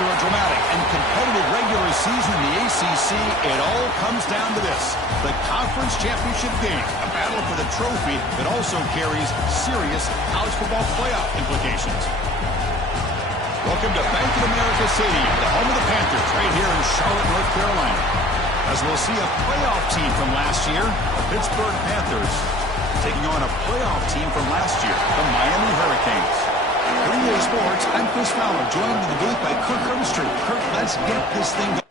After a dramatic and competitive regular season in the ACC, it all comes down to this: the conference championship game, a battle for the trophy that also carries serious college football playoff implications. Welcome to Bank of America Stadium, the home of the Panthers, right here in Charlotte, North Carolina. As we'll see a playoff team from last year, the Pittsburgh Panthers, taking on a playoff team from last year, the Miami Hurricanes. For EA Sports, I'm Chris Fowler, joined in the booth by Kirk Herbstreit. Kirk, let's get this thing going.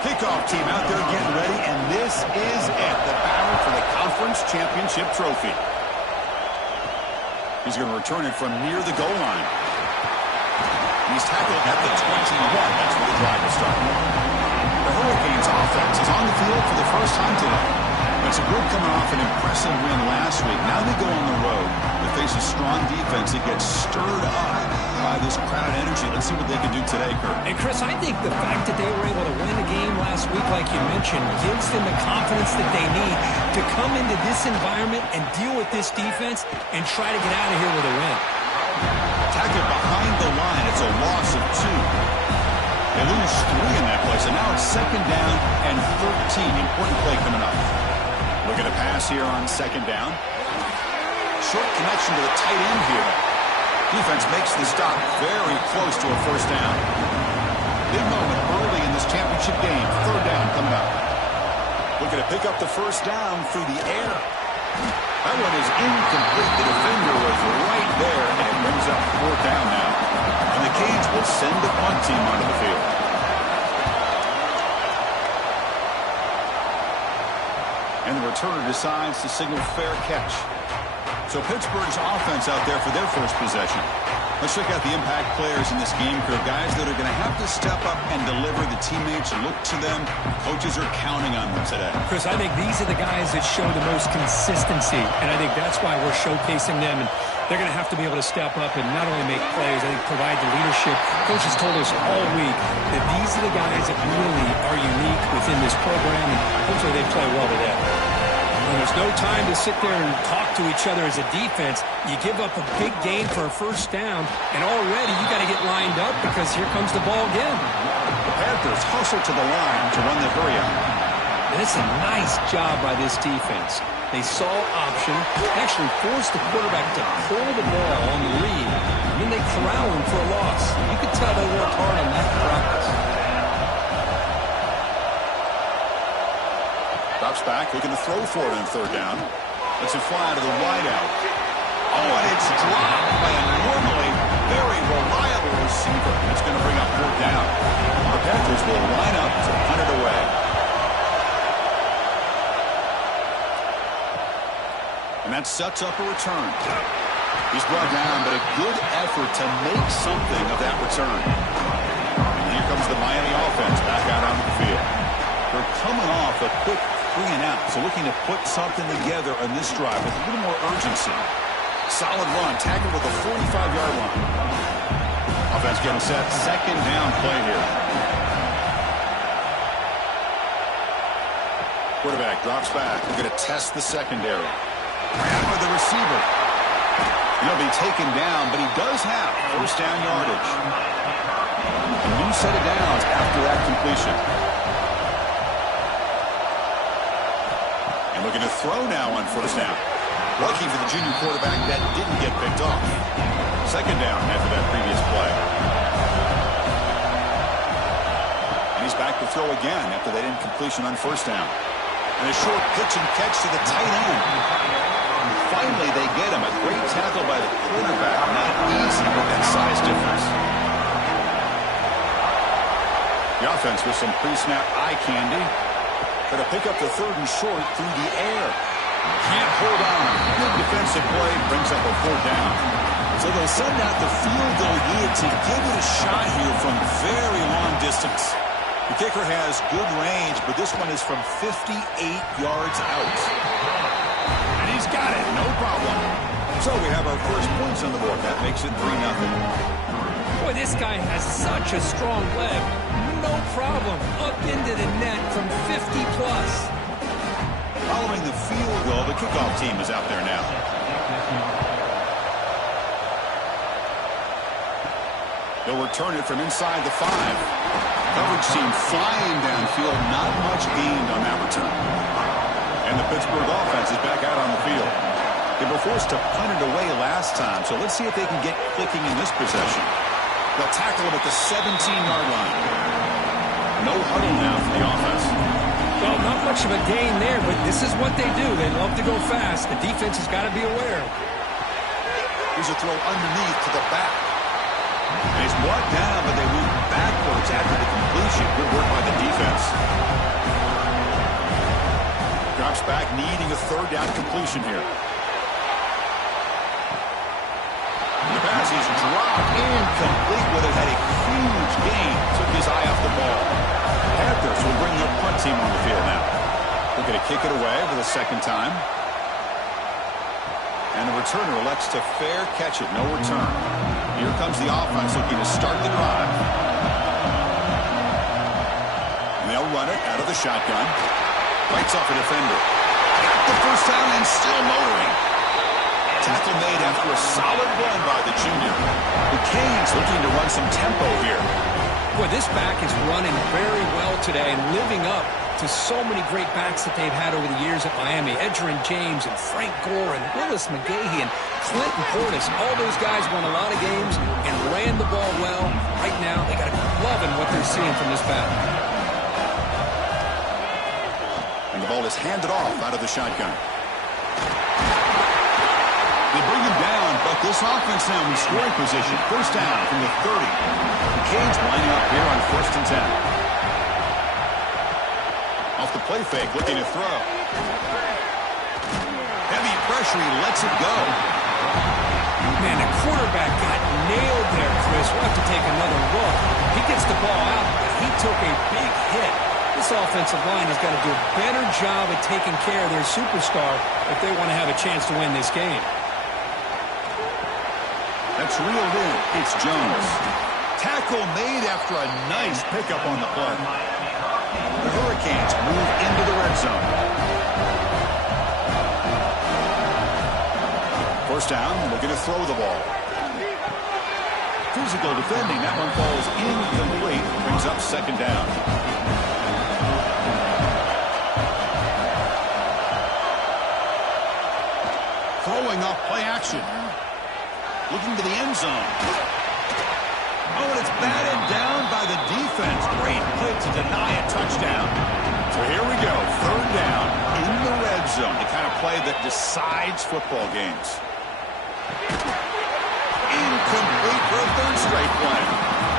Kickoff team out there getting ready, and this is it, the battle for the conference championship trophy. He's going to return it from near the goal line. He's tackled at the 21. That's where the drive will start. The Hurricanes offense is on the field for the first time today. It's a group coming off an impressive win last week. Now they go on the road to face a strong defense that gets stirred up by this crowd energy. Let's see what they can do today, Kurt. And Chris, I think the fact that they were able to win the game last week, like you mentioned, gives them the confidence that they need to come into this environment and deal with this defense and try to get out of here with a win. Tackled behind the line. It's a loss of 2. They lose 3 in that play, so now it's second down and 13. Important play coming up. Looking to pass here on second down. Short connection to the tight end here. Defense makes the stop very close to a first down. Big moment early in this championship game. Third down coming up. Looking to pick up the first down through the air. That one is incomplete. The defender was right there, and it brings up fourth down now. And the Canes will send the punt team onto the field. And the returner decides to signal fair catch. So Pittsburgh's offense out there for their first possession. Let's check out the impact players in this game, Kirk. Guys that are going to have to step up and deliver. The teammates look to them. Coaches are counting on them today. Chris, I think these are the guys that show the most consistency, and I think that's why we're showcasing them. And they're going to have to be able to step up and not only make plays, I think provide the leadership. Coaches told us all week that these are the guys that really are unique within this program, and hopefully they play well today. And there's no time to sit there and talk to each other as a defense. You give up a big gain for a first down, and already you got to get lined up because here comes the ball again. The Panthers hustle to the line to run the hurry up. And it's a nice job by this defense. They saw option, actually forced the quarterback to pull the ball on the read, and then they corral him for a loss. You could tell they worked hard on that practice. Drops back, looking to throw for it on third down. It's a fly to the wideout. Oh, and it's dropped by a normally very reliable receiver. It's going to bring up fourth down. The Panthers will line up to punt it away. And that sets up a return. He's brought down, but a good effort to make something of that return. And here comes the Miami offense back out onto the field. They're coming off a quick 3 and out, so looking to put something together on this drive with a little more urgency. Solid run, tackled with a 45-yard line. Offense getting set, second down play here. Quarterback drops back. They're going to test the secondary. Grab with the receiver. He'll be taken down, but he does have first down yardage. A new set of downs after that completion. And looking to throw now on first down. Lucky for the junior quarterback that didn't get picked off. Second down after that previous play. And he's back to throw again after that incompletion on first down. And a short pitch and catch to the tight end. And finally, they get him. A great tackle by the quarterback. Not easy with that size difference. The offense with some pre-snap eye candy. Going to pick up the third and short through the air. Can't hold on. Good defensive play. Brings up a fourth down. So they'll send out the field goal unit to give it a shot here from very long distance. The kicker has good range, but this one is from 58 yards out. And he's got it. No problem. So we have our first points on the board. That makes it 3-0. Boy, this guy has such a strong leg. No problem. Up into the net from 50+. following the field goal, the kickoff team is out there now. They'll return it from inside the 5. Coverage team flying downfield, not much gained on that return. And the Pittsburgh offense is back out on the field. They were forced to punt it away last time, so let's see if they can get clicking in this possession. They'll tackle him at the 17-yard line. No huddle now for the offense. Well, not much of a gain there, but this is what they do. They love to go fast. The defense has got to be aware. Here's a throw underneath to the back. And he's brought down, but they move backwards after the completion. Good work by the defense. Drops back, needing a third down completion here. The pass is dropped, incomplete. Would have had a huge gain. Took his eye off the ball. Panthers will bring their punt team on the field now. They're going to kick it away for the second time. And the returner elects to fair catch it. No return. Here comes the offense looking to start the drive. And they'll run it out of the shotgun. Bites off a defender. Got the first down and still motoring. Tackle made after a solid run by the junior. The Canes looking to run some tempo here. Boy, this back is running very well today and living up to so many great backs that they've had over the years at Miami. Edgerrin James and Frank Gore and Willis McGahee and Clinton Portis. All those guys won a lot of games and ran the ball well. Right now, they got to be loving what they're seeing from this back. And the ball is handed off out of the shotgun. They bring him down, but this offense now in scoring position. First down from the 30. The Canes lining up here on 1st and 10. Off the play fake, looking to throw. Heavy pressure, he lets it go. Man, the quarterback got nailed there, Chris. We'll have to take another look. He gets the ball out, but he took a big hit. This offensive line has got to do a better job at taking care of their superstar if they want to have a chance to win this game. That's reeled in. It's Jones. Tackle made after a nice pickup on the play. The Hurricanes move into the red zone. First down, looking to throw the ball. Physical defending. That one falls incomplete. Brings up second down. Throwing off play action. Looking to the end zone. Oh, and it's batted down by the defense. Great play to deny a touchdown. So here we go. Third down in the red zone. The kind of play that decides football games. Incomplete for a third straight play.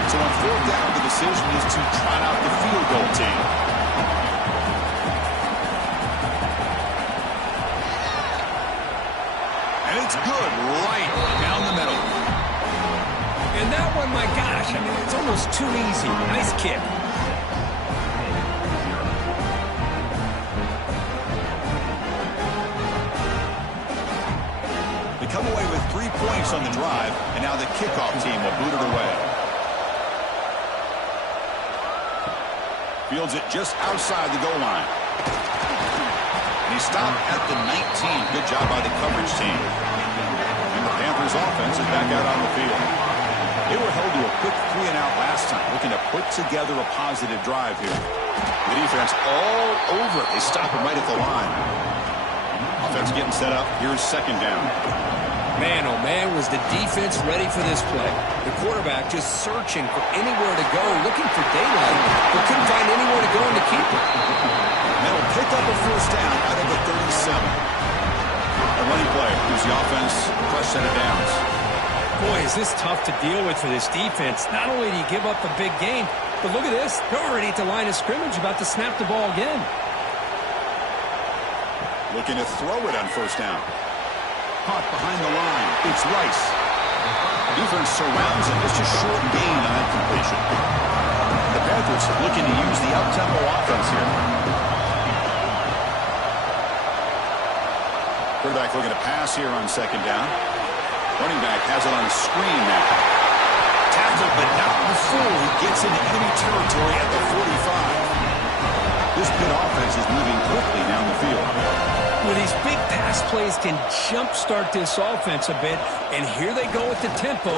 So on fourth down, the decision is to trot out the field goal team. And it's good right down the middle. And that one, my gosh, I mean, it's almost too easy. Nice kick. They come away with 3 points on the drive, and now the kickoff team will boot it away. Fields it just outside the goal line. And he stopped at the 19. Good job by the coverage team. And the Panthers offense is back out on the field. They were held to a quick 3-and-out last time, looking to put together a positive drive here. The defense all over it. They stop him right at the line. Offense getting set up. Here's second down. Man, oh man, was the defense ready for this play. The quarterback just searching for anywhere to go, looking for daylight, but couldn't find anywhere to go in to keep it. That'll pick up a first down out of the 37. A running play gives the offense a fresh set of downs. Boy, is this tough to deal with for this defense. Not only do you give up a big gain, but look at this. They're already at the line of scrimmage, about to snap the ball again. Looking to throw it on first down. Caught behind the line. It's Rice. Defense surrounds him. It's just short gain on that completion. The Panthers looking to use the up-tempo offense here. Quarterback looking to pass here on second down. Running back has it on the screen now. Tackled, but not before he gets into enemy territory at the 45. This Pitt offense is moving quickly down the field. Well, these big pass plays can jumpstart this offense a bit, and here they go with the tempo,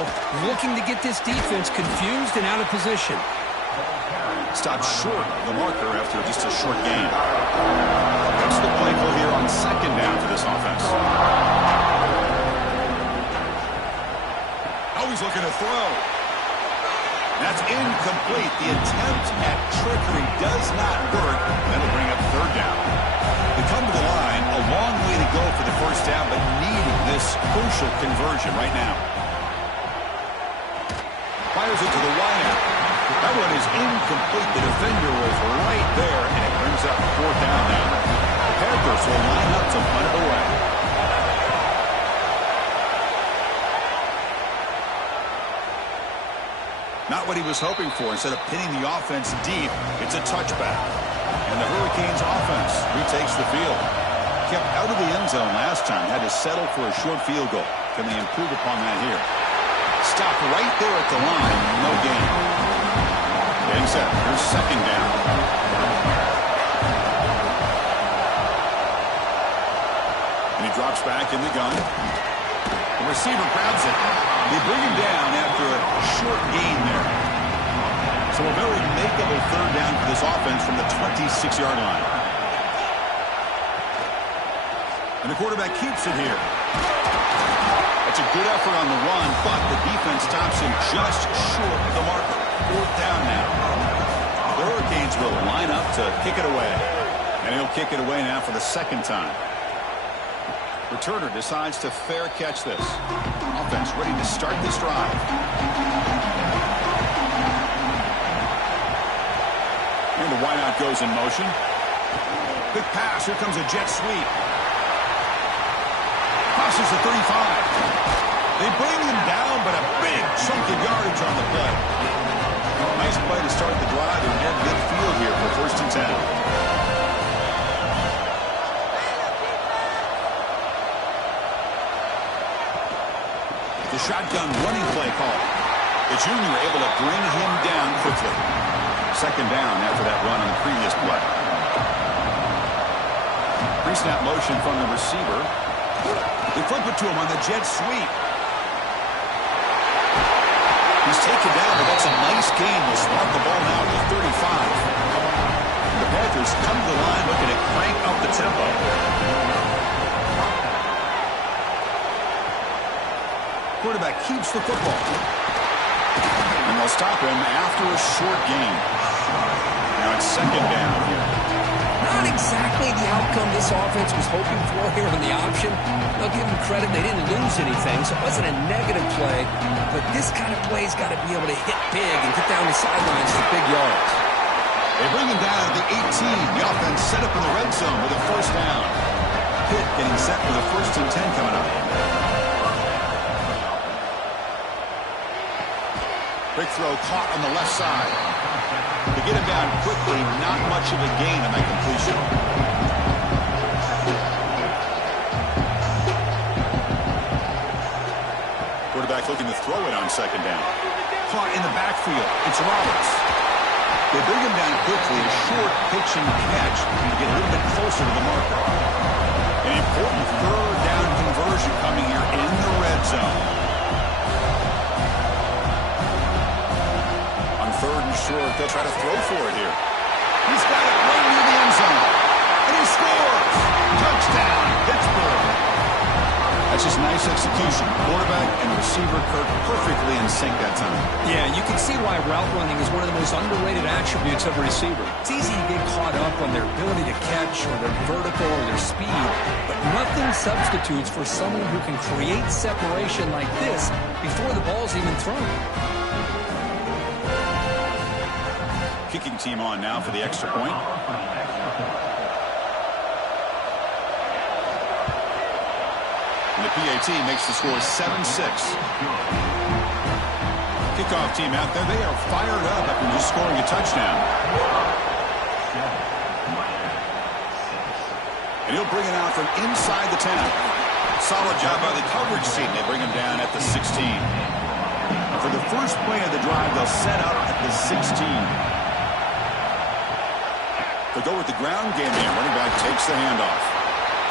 looking to get this defense confused and out of position. Stopped short of the marker after just a short gain. What's the play call here on second down for this offense? Oh, he's looking to throw. That's incomplete. The attempt at trickery does not work. That'll bring up third down. They come to the line, a long way to go for the first down, but needing this crucial conversion right now. Fires it to the wideout. That one is incomplete. The defender was right there, and it brings up fourth down now. The Panthers will line up to punt it away. Not what he was hoping for. Instead of pinning the offense deep, it's a touchback. And the Hurricanes offense retakes the field. Kept out of the end zone last time. Had to settle for a short field goal. Can they improve upon that here? Stop right there at the line. No gain. Getting set. Here's second down. And he drops back in the gun. The receiver grabs it. They bring him down after a short gain there. So a very makeable third down for this offense from the 26-yard line. And the quarterback keeps it here. That's a good effort on the run, but the defense stops him just short of the marker. Fourth down now. The Hurricanes will line up to kick it away. And he'll kick it away now for the second time. Returner decides to fair catch this. Offense ready to start this drive. And the wideout goes in motion. Big pass. Here comes a jet sweep. Crosses the 35. They bring him down, but a big chunk of yardage on the play. Nice play to start the drive and near midfield here for first and 10. The shotgun running play call. The junior able to bring him down quickly. Second down after that run on the previous play. Pre-snap motion from the receiver. They flip it to him on the jet sweep. He's taken down, but that's a nice gain. They'll swat the ball now to the 35. The Panthers come to the line looking to crank up the tempo. Quarterback keeps the football. And they'll stop him after a short gain. Now it's second down here. Not exactly the outcome this offense was hoping for here on the option. They'll give them credit. They didn't lose anything, so it wasn't a negative play. But this kind of play's got to be able to hit big and get down the sidelines for big yards. They bring him down at the 18. The offense set up in the red zone with a first down. Pitt getting set for the first and 10 coming up. Quick throw caught on the left side. To get him down quickly, not much of a gain on that completion. Quarterback looking to throw it on second down. Caught in the backfield. It's Roberts. They bring him down quickly, a short pitch and catch to get a little bit closer to the marker. An important third down conversion coming here in the red zone. Third and short, they'll try to throw for it here. He's got it right near the end zone. And he scores! Touchdown, Pittsburgh! That's just nice execution. Quarterback and receiver Kirk perfectly in sync that time. Yeah, you can see why route running is one of the most underrated attributes of a receiver. It's easy to get caught up on their ability to catch or their vertical or their speed, but nothing substitutes for someone who can create separation like this before the ball's even thrown. Kicking team on now for the extra point. And the PAT makes the score 7-6. Kickoff team out there, they are fired up after just scoring a touchdown. And he'll bring it out from inside the 10. Solid job by the coverage team. They bring him down at the 16. And for the first play of the drive, they'll set up at the 16. They'll go with the ground game here. Running back takes the handoff.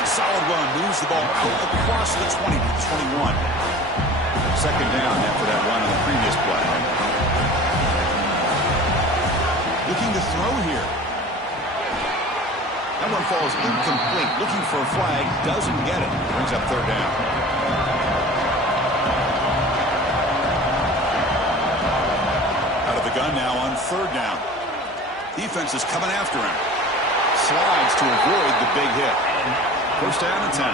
Solid run, moves the ball out across the 20 to 21. Second down after that run on the previous play. Looking to throw here. That one falls incomplete. Looking for a flag, doesn't get it. Brings up third down. Out of the gun now on third down. Defense is coming after him. Slides to avoid the big hit. First down and 10.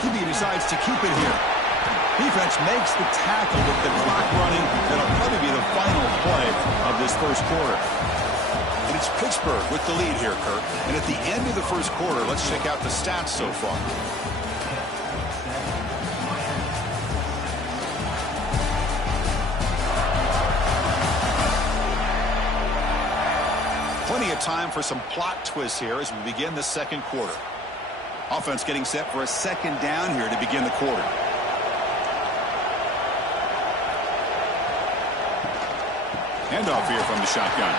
QB decides to keep it here. Defense makes the tackle with the clock running. That'll probably be the final play of this first quarter. And it's Pittsburgh with the lead here, Kurt. And at the end of the first quarter, let's check out the stats so far. Plenty of time for some plot twists here as we begin the second quarter. Offense getting set for a second down here to begin the quarter. Handoff here from the shotgun.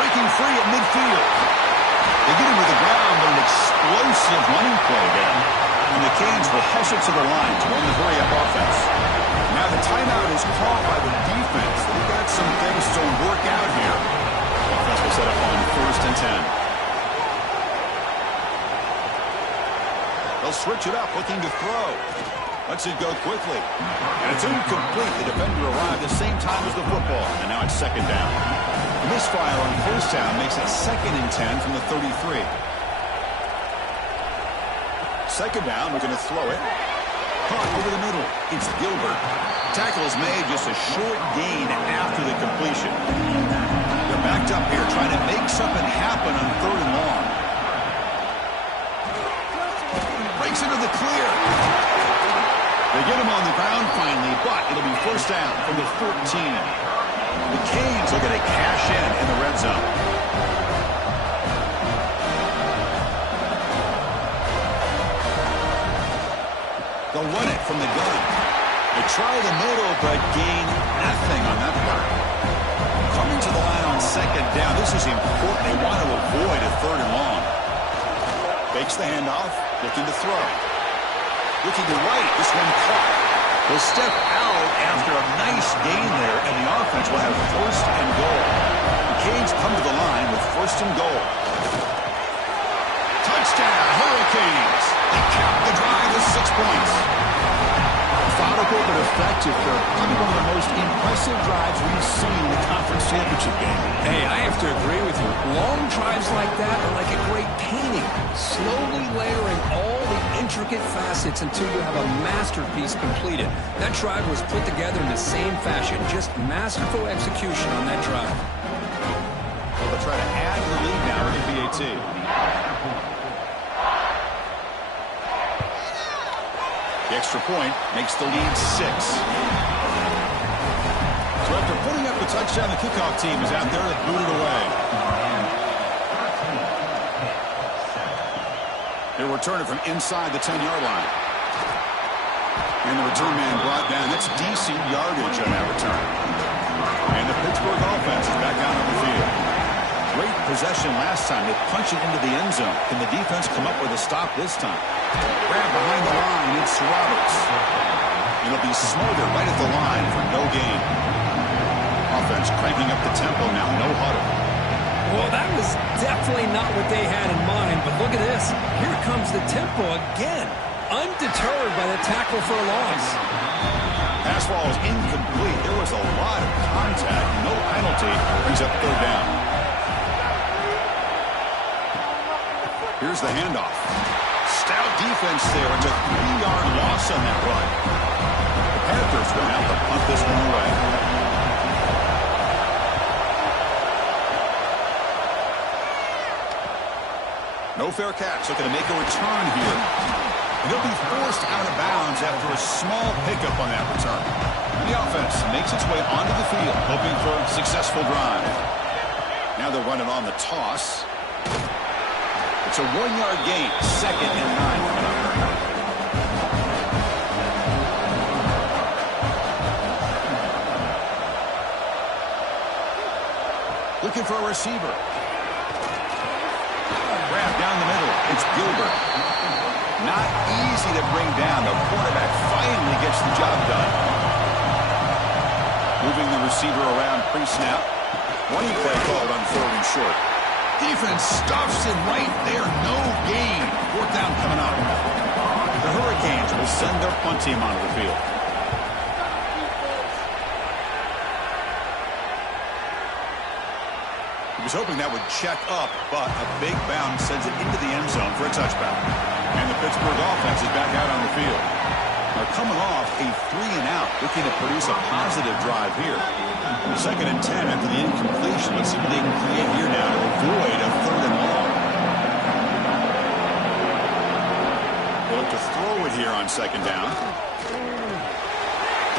Breaking free at midfield. They get him to the ground, but an explosive running play there. And the Canes will hustle to the line to run the hurry-up offense. Now the timeout is called by the defense. They've got some things to work out here. Offense will set up on first and 10. They'll switch it up, looking to throw. Lets it go quickly. And it's incomplete. The defender arrived the same time as the football. And now it's second down. Misfire on first down makes it second and 10 from the 33. Second down, we're going to throw it. Caught over the middle. It's Gilbert. Tackle is made, just a short gain after the completion. They're backed up here, trying to make something happen on third and long. Breaks into the clear. They get him on the ground finally, but it'll be first down from the 14. The Canes are going to cash in the red zone. They'll run it from the gun. They try the middle, but gain nothing on that play. Coming to the line on second down. This is important. They want to avoid a third and long. Fakes the handoff, looking to throw. Looking to right, this one caught. Will step out after a nice gain there, and the offense will have first and goal. The Canes come to the line with first and goal. Touchdown, Hurricanes. They cap the drive with 6 points. Methodical but effective for probably one of the most impressive drives we've seen in the conference championship game. Hey, I have to agree with you. Long drives like that are like a great painting, slowly layering all the intricate facets until you have a masterpiece completed. That drive was put together in the same fashion, just masterful execution on that drive. Well, they'll try to add to the lead now with the PAT. The extra point makes the lead 6. So after putting up the touchdown, the kickoff team is out there to boot it away. They'll return it from inside the 10-yard line. And the return man brought down. That's decent yardage on that return. And the Pittsburgh offense is back out on the field. Great possession last time. They punch it into the end zone. Can the defense come up with a stop this time? Grab behind the line. It's Roberts. It'll be smothered right at the line for no gain. Offense cranking up the tempo now. No huddle. Well, that was definitely not what they had in mind, but look at this. Here comes the tempo again. Undeterred by the tackle for a loss. Pass ball is incomplete. There was a lot of contact. No penalty. Brings up third down. Here's the handoff. Stout defense there. It's a 3-yard loss on that run. The Panthers will have to punt this one away. No fair catch. Looking to make a return here. And he'll be forced out of bounds after a small pickup on that return. And the offense makes its way onto the field, hoping for a successful drive. Now they'll run it on the toss. It's a 1-yard gain, second and 9 coming up. looking for a receiver. Grab down the middle. It's Gilbert. Not easy to bring down. The quarterback finally gets the job done. Moving the receiver around pre-snap. Running play called on 3rd and short. Defense stuffs him right there. No gain. 4th down coming up. The Hurricanes will send their punt team onto the field. He was hoping that would check up, but a big bounce sends it into the end zone for a touchback. And the Pittsburgh offense is back out on the field. They're coming off a 3-and-out, looking to produce a positive drive here. 2nd and 10 after the incompletion. Let's see what they can create here now to avoid a 3rd and long. They'll look to throw it here on 2nd down.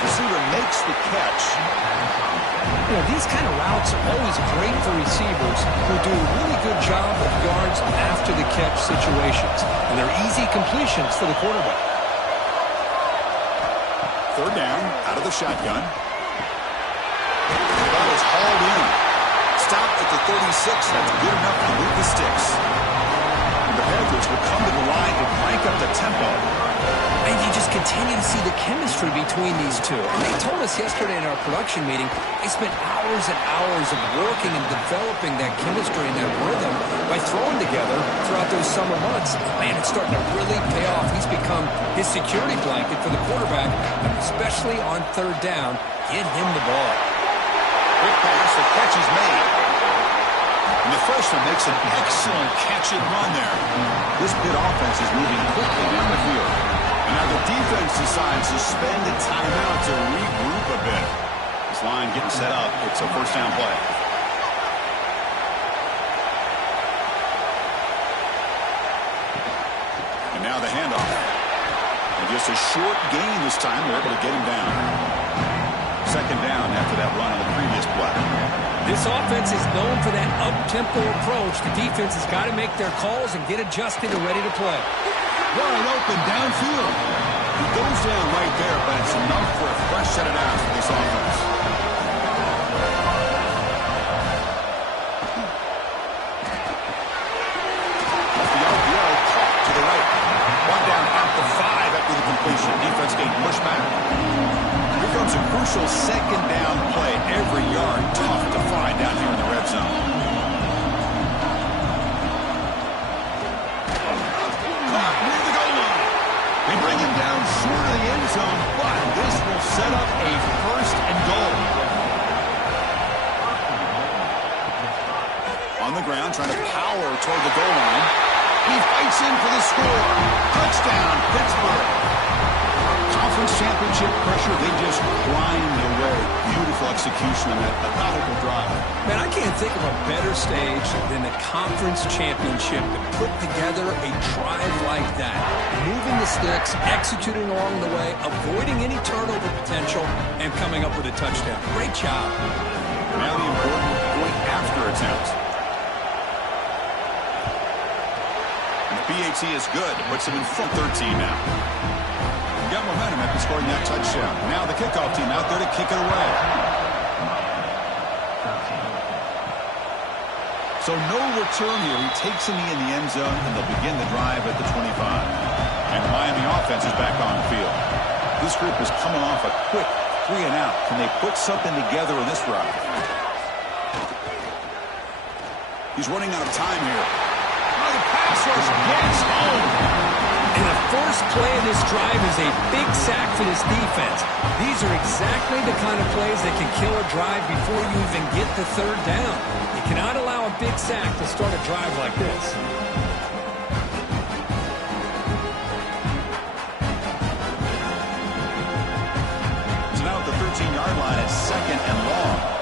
Receiver makes the catch. You know, these kind of routes are always great for receivers who do a really good job of yards after the catch situations. And they're easy completions for the quarterback. 3rd down, out of the shotgun. The ball is hauled in. Stopped at the 36. That's good enough to move the sticks. And the Panthers will come to the line to crank up the tempo. And you just continue to see the chemistry between these two. And they told us yesterday in our production meeting, they spent hours and hours of working and developing that chemistry and that rhythm by throwing together throughout those summer months. Man, it's starting to really pay off. He's become his security blanket for the quarterback, and especially on 3rd down, get him the ball. Quick pass, the catch is made. And the freshman makes an excellent catch and run there. This Pitt offense is moving quickly down the field. And now the defense decides to spend a timeout to regroup a bit. This line getting set up. It's a 1st down play. And now the handoff. And just a short gain this time. They're able to get him down. 2nd down after that run on the previous play. This offense is known for that up-tempo approach. The defense has got to make their calls and get adjusted and ready to play. Wide open downfield. He goes down right there, but it's enough for a fresh set of downs for this offense. Off the RPO, caught to the right. One down at the 5 after the completion. Defense getting pushed back. Here comes a crucial 2nd down play. Every yard tough to find down here in the red zone. Caught near the goal line. They bring him down short of the end zone, but this will set up a 1st and goal. On the ground, trying to power toward the goal line. He fights in for the score. Touchdown, Pittsburgh. Conference championship pressure, they just grind away. Beautiful execution on that methodical drive. Man, I can't think of a better stage than the conference championship to put together a drive like that. Moving the sticks, executing along the way, avoiding any turnover potential, and coming up with a touchdown. Great job. Now the important point after attempt. And the PAT is good. It puts them in front 13 now. Got momentum after scoring that touchdown. Now the kickoff team out there to kick it away. So no return here. He takes him in the end zone, and they'll begin the drive at the 25. And the Miami offense is back on the field. This group is coming off a quick 3-and-out. Can they put something together in this drive? He's running out of time here. Oh, the pass rush gets home. And the first play of this drive is a big sack for this defense. These are exactly the kind of plays that can kill a drive before you even get the 3rd down. You cannot allow a big sack to start a drive like this. So now at the 13-yard line, it's 2nd and long.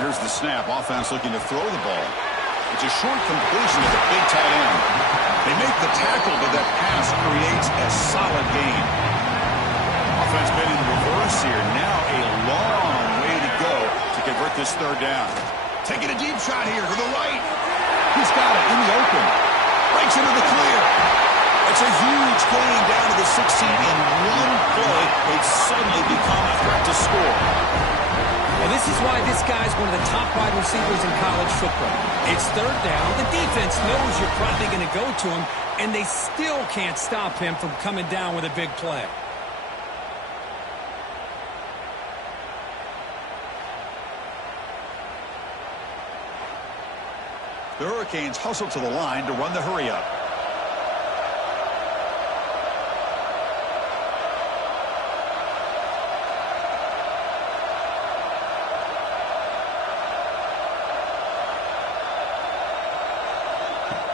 Here's the snap. Offense looking to throw the ball. It's a short completion to the big tight end. They make the tackle, but that pass creates a solid gain. Offense been in reverse here. Now a long way to go to convert this 3rd down. Taking a deep shot here to the right. He's got it in the open. Breaks into the clear. It's a huge gain down to the 16 in one play. They've suddenly become a threat to score. Well, this is why this guy's one of the top wide receivers in college football. It's third down. The defense knows you're probably going to go to him, and they still can't stop him from coming down with a big play. The Hurricanes hustle to the line to run the hurry-up.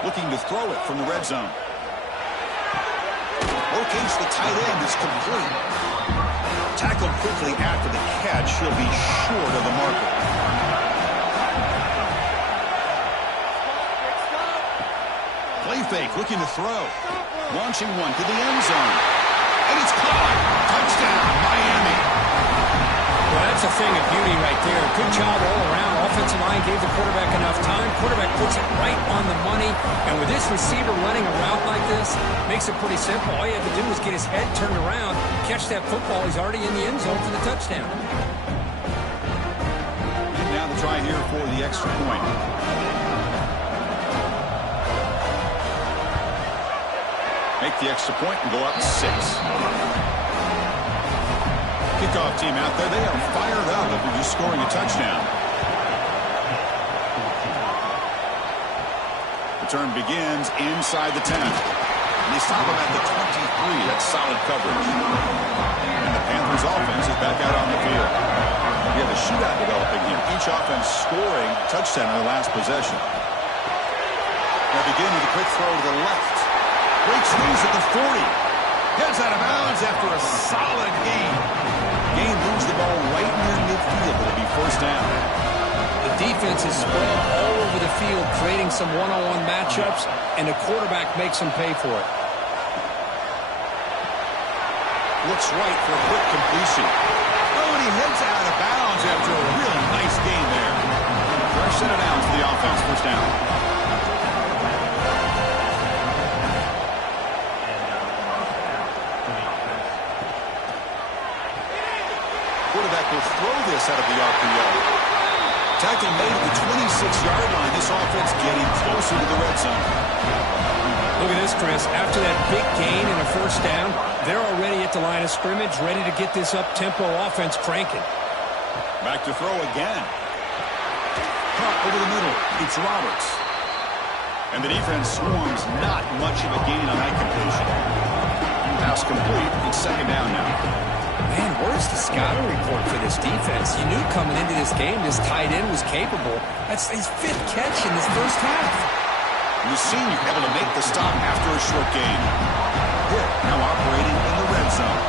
Looking to throw it from the red zone. Locates the tight end. It's complete. Tackled quickly after the catch. He'll be short of the marker. Play fake, looking to throw. Launching one to the end zone. And it's caught. Touchdown, Miami. Well, that's a thing of beauty right there. Good job all around. Offensive line gave the quarterback enough time. Quarterback puts it right on the money. And with this receiver running a route like this, makes it pretty simple. All you have to do is get his head turned around, catch that football. He's already in the end zone for the touchdown. And now the try here for the extra point. Make the extra point and go up 6. Kickoff team out there, they are fired up after just scoring a touchdown. Return begins inside the 10. And they stop him at the 23. That's solid coverage. And the Panthers offense is back out on the field. We have a shootout developing here. Each offense scoring a touchdown in their last possession. They'll begin with a quick throw to the left. Breaks loose at the 40. Heads out of bounds after a solid gain. Gain moves the ball right near midfield. It'll be first down. The defense is spread all over the field, creating some one-on-one matchups, and the quarterback makes them pay for it. Looks right for a quick completion. Oh, and he heads out of bounds after a real nice gain there. Fresh set of downs for the offense. First down. Quarterback will throw this out of the RPO. Tackle made at the 26-yard line. This offense getting closer to the red zone. Look at this, Chris. After that big gain and a first down, they're already at the line of scrimmage, ready to get this up-tempo offense cranking. Back to throw again. Caught over the middle. It's Roberts. And the defense swarms not much of a gain on that completion. Pass complete. It's second down now. Man, where's the scouting report for this defense? You knew coming into this game this tight end was capable. That's his 5th catch in this first half. And the senior able to make the stop after a short gain. Here, now operating in the red zone.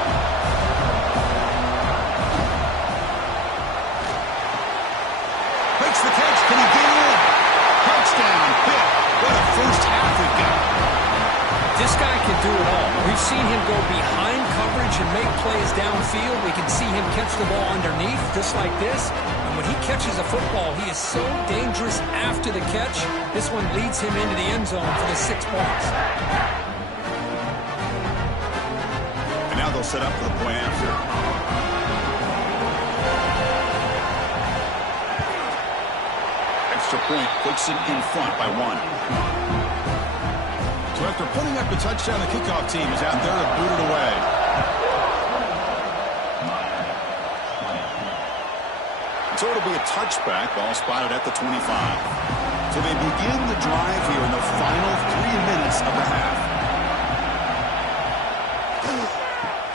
Makes the catch. Can he get in? Touchdown, Pitt. What a first half we've got. This guy can do it all. We've seen him go behind coverage and make plays downfield. We can see him catch the ball underneath, just like this. And when he catches a football, he is so dangerous after the catch. This one leads him into the end zone for the 6 points. And now they'll set up for the point after. Extra point puts it in front by 1. So after putting up the touchdown, the kickoff team is out there to boot it away. So it'll be a touchback, ball spotted at the 25. So they begin the drive here in the final 3 minutes of the half.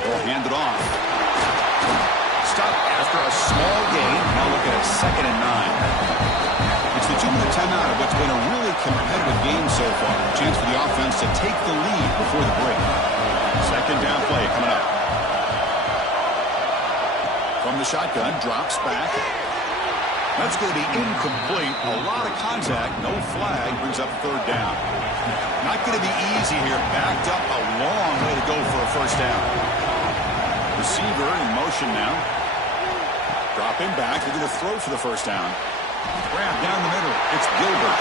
Ball handed off. Stop after a small gain. Now look at it, 2nd and 9. It's the 2-minute timeout of what's been a really competitive game so far. A chance for the offense to take the lead before the break. Second down play coming up. From the shotgun, drops back. That's going to be incomplete. A lot of contact, no flag, brings up 3rd down. Not going to be easy here. Backed up a long way to go for a first down. Receiver in motion now. Dropping back. They're going to throw for the first down. Grab down the middle. It's Gilbert.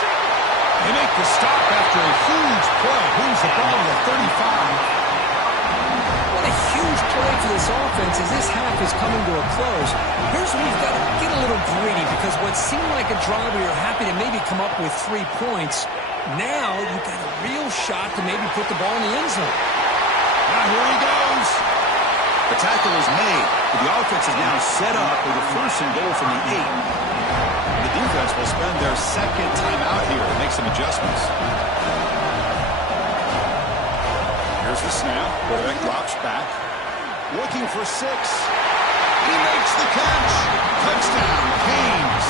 They make the stop after a huge play. Moves the ball to the 35. What a huge play for this offense as this half is coming to a close. Here's where you've got to get a little greedy because what seemed like a drive where you're happy to maybe come up with 3 points, now you've got a real shot to maybe put the ball in the end zone. Now here he goes. The tackle is made, but the offense is now set up with a 1st and goal from the 8. The defense will spend their second timeout here to make some adjustments. Here's the snap. Quarterback drops back. Looking for 6. He makes the catch. Touchdown, Canes.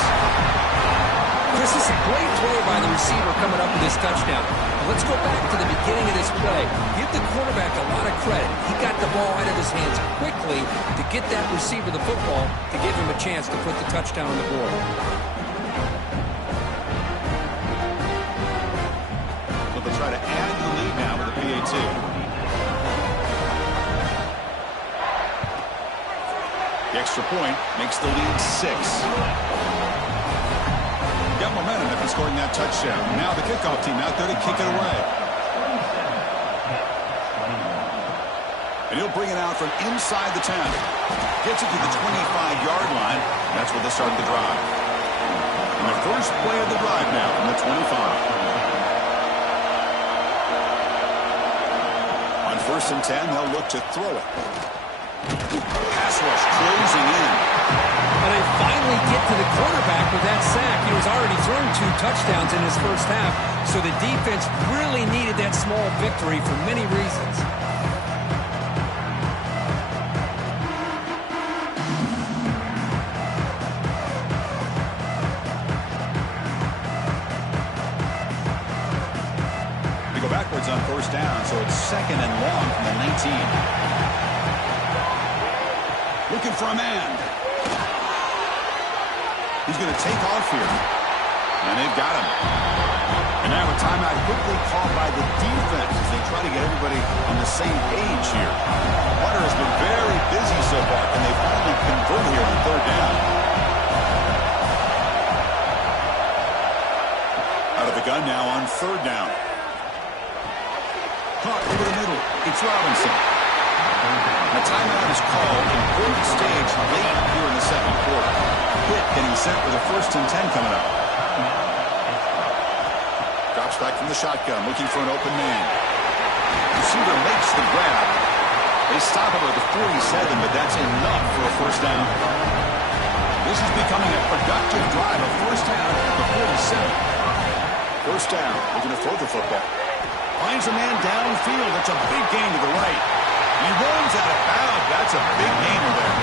This is a great play by the receiver coming up with this touchdown. Now let's go back to the beginning of this play. Give the quarterback a lot of credit. He got the ball out of his hands quickly to get that receiver the football to give him a chance to put the touchdown on the board. So they'll try to add the lead now with the PAT. The extra point makes the lead 6. Got momentum after scoring that touchdown. Now the kickoff team out there to kick it away. And he'll bring it out from inside the 10. Gets it to the 25-yard line. That's where they started the drive. And the first play of the drive now from the 25. On 1st and 10, they'll look to throw it. Pass rush closing in. And they finally get to the quarterback with that sack. He was already thrown 2 touchdowns in his first half, so the defense really needed that small victory for many reasons. They go backwards on 1st down, so it's 2nd and long from the 19. Looking for a man. He's going to take off here. And they've got him. And now a timeout quickly called by the defense as they try to get everybody on the same page here. Hunter has been very busy so far, and they finally convert here on 3rd down. Out of the gun now on 3rd down. Caught over the middle. It's Robinson. A timeout is called in early stage late here in the 2nd quarter. Pitt getting set for the 1st and 10 coming up. Drops back from the shotgun, looking for an open man. Receiver makes the grab. They stop him at the 47, but that's enough for a 1st down. This is becoming a productive drive. A 1st down at the 47. 1st down, looking to throw the football. Finds a man downfield. It's a big gain to the right. He runs out of bounds. That's a big gainer there.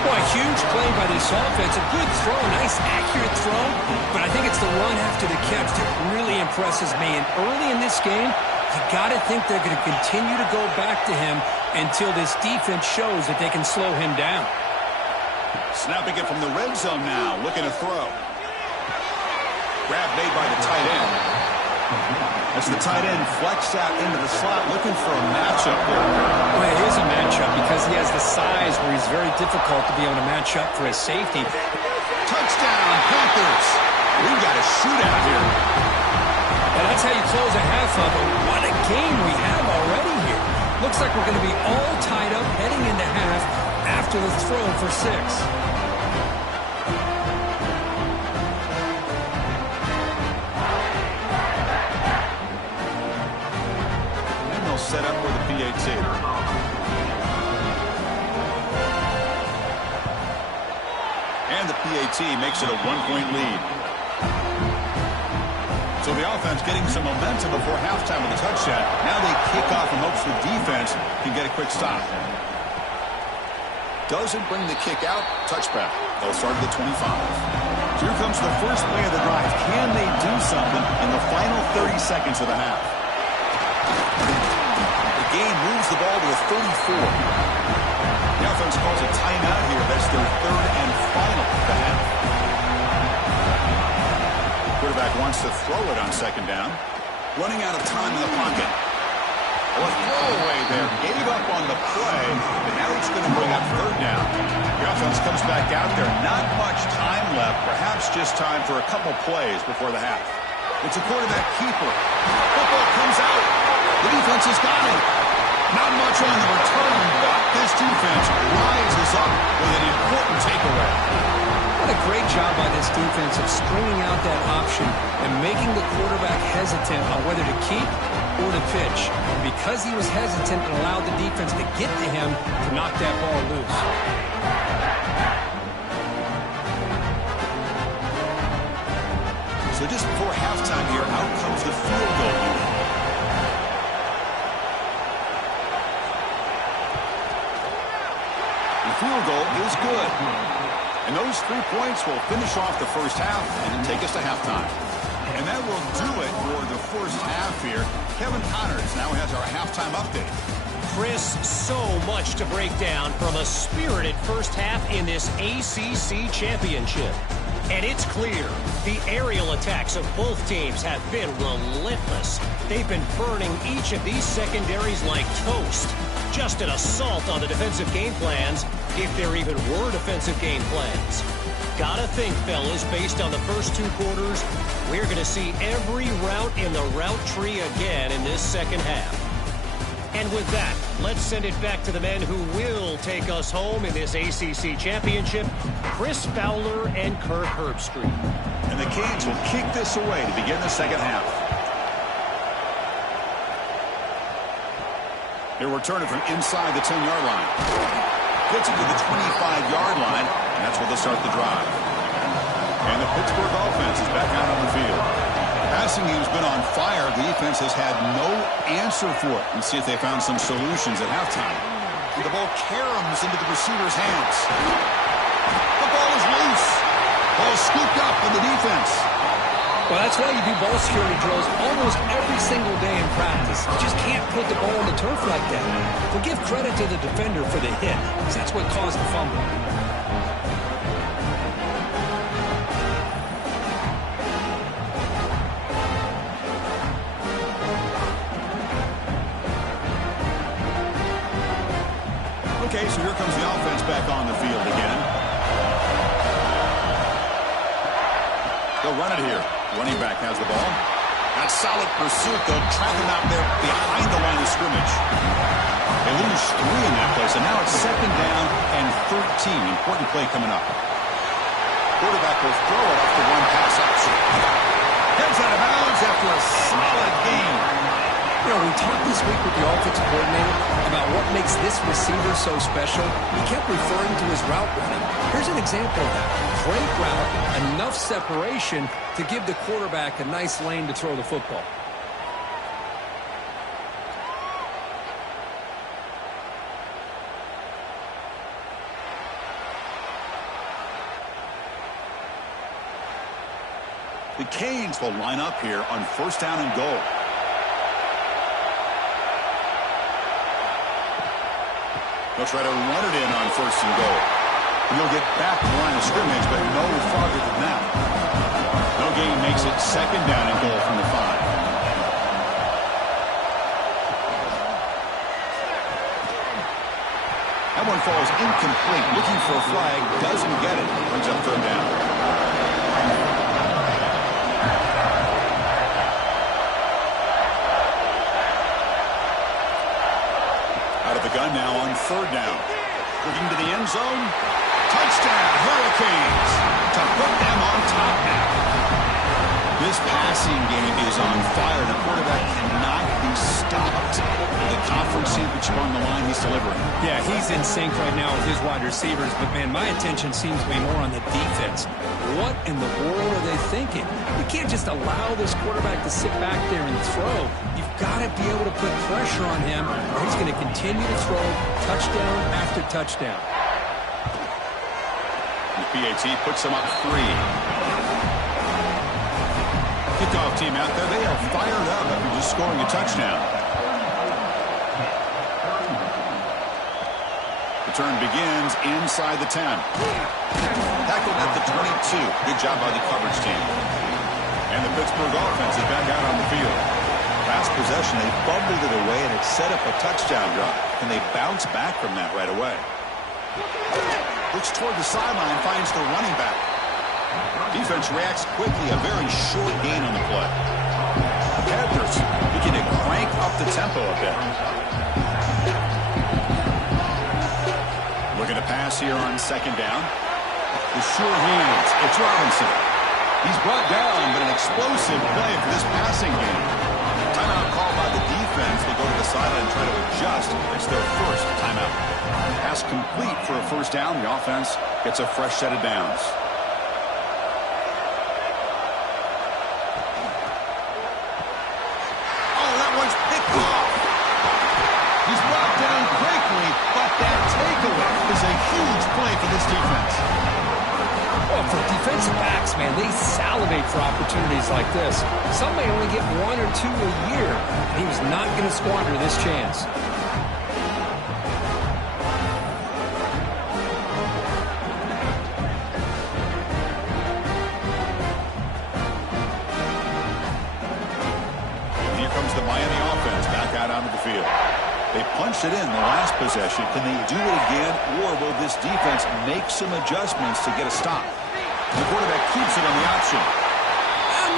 Boy, a huge play by this offense. A good throw, nice accurate throw. But I think it's the run after the catch that really impresses me. And early in this game, you got to think they're going to continue to go back to him until this defense shows that they can slow him down. Snapping it from the red zone now, looking to throw. Grab made by the tight end. As the tight end flexed out into the slot, looking for a matchup there. Well, it is a matchup because he has the size where he's very difficult to be able to match up for his safety. Touchdown, Panthers. We've got a shootout here. And that's how you close a half of it. What a game we have already here. Looks like we're going to be all tied up heading into half after the throw for 6. Set up for the PAT. And the PAT makes it a 1-point lead. So the offense getting some momentum before halftime with a touchdown. Now they kick off in hopes the defense can get a quick stop. Doesn't bring the kick out. Touchback. They'll start at the 25. Here comes the first play of the drive. Can they do something in the final 30 seconds of the half? Game moves the ball to the 34. The offense calls a timeout here. That's their 3rd and final of the half. Quarterback wants to throw it on 2nd down. Running out of time in the pocket. A throwaway there. Gave up on the play, but now he's going to bring up 3rd down. The offense comes back out there. Not much time left. Perhaps just time for a couple plays before the half. It's a quarterback keeper. Football comes out. The defense has got it. Not much on the return, but this defense rises up with an important takeaway. What a great job by this defense of stringing out that option and making the quarterback hesitant on whether to keep or to pitch. And because he was hesitant, it allowed the defense to get to him to knock that ball loose. So just before halftime here, out comes the field goal unit. The field goal is good. And those 3 points will finish off the first half and take us to halftime. And that will do it for the first half here. Kevin Connors now has our halftime update. Chris, so much to break down from a spirited first half in this ACC championship. And it's clear the aerial attacks of both teams have been relentless. They've been burning each of these secondaries like toast. Just an assault on the defensive game plans, if there even were defensive game plans. Gotta think, fellas, based on the first 2 quarters, we're going to see every route in the route tree again in this second half. And with that, let's send it back to the men who will take us home in this ACC championship, Chris Fowler and Kirk Herbstreit. And the Canes will kick this away to begin the second half. They're returning from inside the 10-yard line. Gets it to the 25-yard line, and that's where they'll start the drive. And the Pittsburgh offense is back out on the field. Passing game's been on fire. The defense has had no answer for it. Let's see if they found some solutions at halftime. And the ball caroms into the receiver's hands. The ball is loose. Ball scooped up on the defense. Well, that's why you do ball security drills almost every single day in practice. You just can't put the ball on the turf like that. But give credit to the defender for the hit, because that's what caused the fumble. Okay, so here comes the offense back on the field again. They'll run it here. Running back has the ball. That solid pursuit. They'll trap him out there behind the line of scrimmage. They lose 3 in that place, and now it's second down and 13. Important play coming up. Quarterback will throw it off the one pass option. Heads out of bounds after a solid game. You know, we talked this week with the offensive coordinator about what makes this receiver so special. He kept referring to his route running. Here's an example of that. Great route, enough separation to give the quarterback a nice lane to throw the football. The Canes will line up here on first down and goal. They'll try to run it in on first and goal. He'll get back to the line of scrimmage, but no farther than that. No gain makes it second down and goal from the 5. That one falls incomplete. Looking for a flag, doesn't get it. Brings up third down. Out of the gun now on third down. Looking to the end zone. Touchdown, Hurricanes, to put them on top now. This passing game is on fire. The quarterback cannot be stopped. The conference championship on the line, he's delivering. Yeah, he's in sync right now with his wide receivers, but, man, my attention seems to be more on the defense. What in the world are they thinking? You can't just allow this quarterback to sit back there and throw. You've got to be able to put pressure on him, or he's going to continue to throw touchdown after touchdown. The PAT puts them up 3. Kickoff team out there, they are fired up after just scoring a touchdown. Return begins inside the 10. Tackled at the 22. Good job by the coverage team. And the Pittsburgh offense is back out on the field. Last possession, they fumbled it away, and it set up a touchdown drive. Can they bounce back from that right away? Looks toward the sideline, finds the running back. Defense reacts quickly, a very short gain on the play. The Panthers begin to crank up the tempo a bit. Looking to pass here on second down. The sure hands. It's Robinson. He's brought down, but an explosive play for this passing game. Timeout called by the defense. They go to the sideline and try to adjust. It's their first timeout. Pass complete for a first down. The offense gets a fresh set of downs. Oh, that one's picked off. He's brought down quickly, but that takeaway is a huge play for this defense. Well, for defensive backs, man, they salivate for opportunities like this. Some may only get 1 or 2 a year. He was not going to squander this chance. Here comes the Miami offense back out onto the field. They punched it in the last possession. Can they do it again, or will this defense make some adjustments to get a stop? The quarterback keeps it on the option.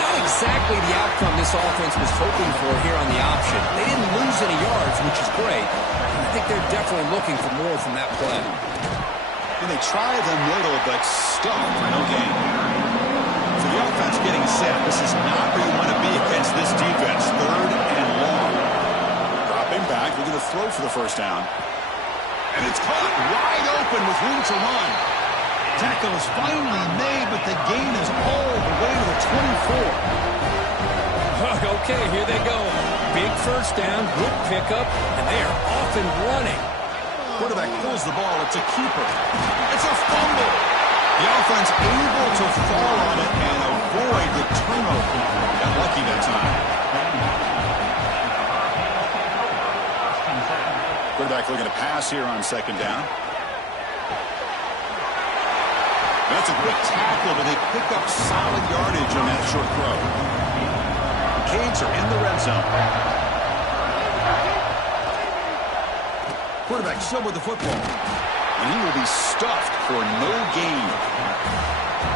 Not exactly the outcome this offense was hoping for here on the option. They didn't lose any yards, which is great. I think they're definitely looking for more from that play. And they try the middle, but stuck for no gain. So the offense getting set. This is not where you want to be against this defense. Third and long. Dropping back, looking to throw for the first down. And it's caught wide open with room to run. Tackle is finally made, but the gain is all the way to the 24. Okay, here they go. Big first down, good pickup, and they are off and running. Quarterback pulls the ball. It's a keeper. It's a fumble. The offense able to fall on it and avoid the turnover. Got lucky that time. Quarterback looking to pass here on second down. That's a quick tackle, but they pick up solid yardage on that short throw. Canes are in the red zone. Quarterback still with the football. And he will be stuffed for no gain.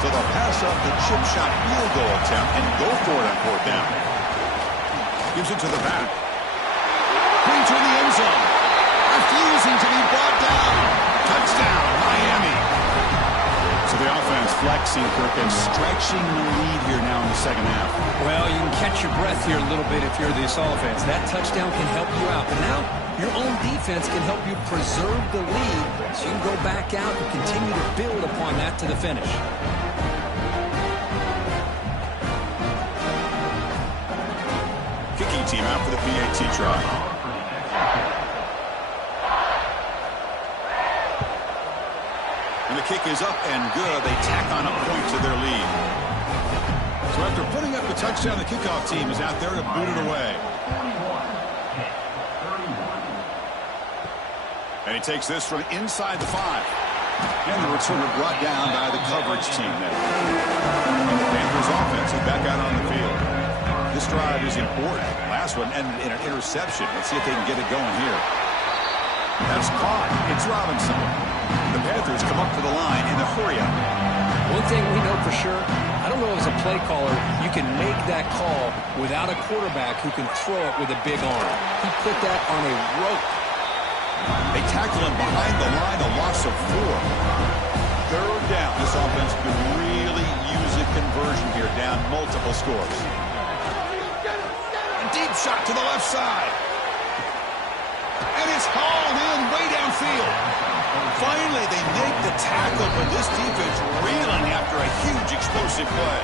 So they'll pass up the chip shot field goal attempt and go for it on fourth down. Gives it to the back. Brings to the end zone. Refusing to be brought down. Touchdown, Miami. So the offense flexing, Kirk, and stretching the lead here now in the second half. Well, you can catch your breath here a little bit if you're this offense. That touchdown can help you out. But now your own defense can help you preserve the lead so you can go back out and continue to build upon that to the finish. Kicking team out for the PAT try. And the kick is up and good. They tack on a point to their lead. So after putting up the touchdown, the kickoff team is out there to boot it away. And he takes this from inside the 5. And the returner brought down by the coverage team there. And the Panthers offense is back out on the field. This drive is important. Last one ended in an interception. Let's see if they can get it going here. That's caught. It's Robinson. The Panthers come up to the line in a hurry-up. One thing we know for sure, I don't know as a play caller, you can make that call without a quarterback who can throw it with a big arm. He put that on a rope. They tackle him behind the line, a loss of 4. Third down. This offense could really use a conversion here, down multiple scores. A deep shot to the left side. And it's hauled in way downfield. Finally, they make the tackle, but this defense reeling after a huge explosive play.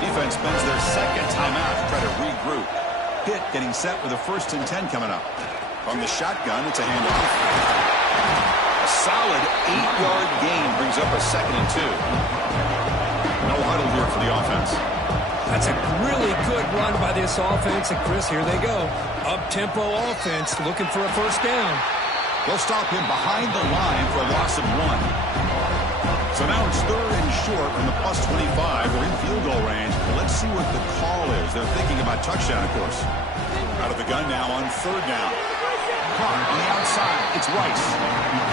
Defense spends their second timeout to try to regroup. Pitt getting set with a 1st and 10 coming up. From the shotgun, it's a handoff. A solid 8-yard gain brings up a 2nd and 2. No huddle here for the offense. That's a really good run by this offense. And, Chris, here they go. Up-tempo offense looking for a first down. They'll stop him behind the line for a loss of 1. So now it's 3rd and short from the +25. They're in field goal range. But let's see what the call is. They're thinking about touchdown, of course. Out of the gun now on 3rd down. Caught on the outside. It's Rice.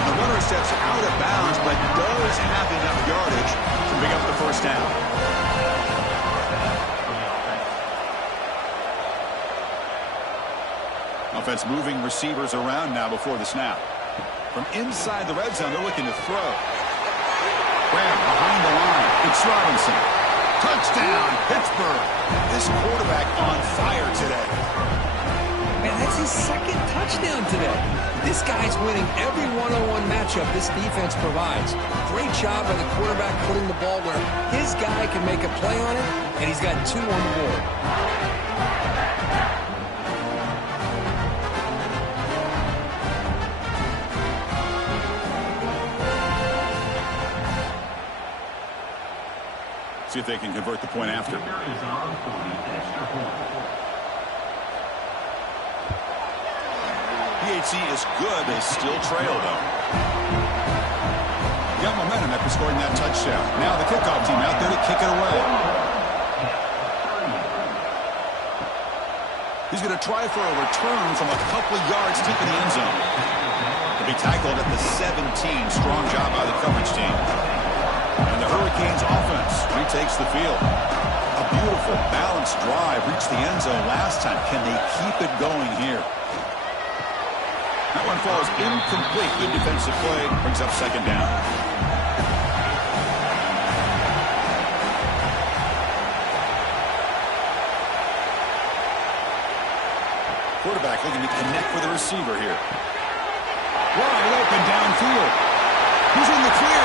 The runner steps out of bounds, but does have enough yardage to pick up the first down. Offense moving receivers around now before the snap. From inside the red zone, they're looking to throw. Graham behind the line. It's Robinson. Touchdown, Pittsburgh. This quarterback on fire today. Man, that's his second touchdown today. This guy's winning every one-on-one matchup this defense provides. Great job by the quarterback putting the ball where his guy can make a play on it, and he's got 2 on the board. See if they can convert the point after. PHC is good. They still trail, though. Got momentum after scoring that touchdown. Now the kickoff team out there to kick it away. He's going to try for a return from a couple of yards deep in the end zone. He'll be tackled at the 17. Strong job by the coverage team. And the Hurricanes offense retakes the field. A beautiful, balanced drive reached the end zone last time. Can they keep it going here? That one falls incomplete. Good defensive play. Brings up second down. Quarterback looking to connect with the receiver here. Wide open downfield. Who's in the clear?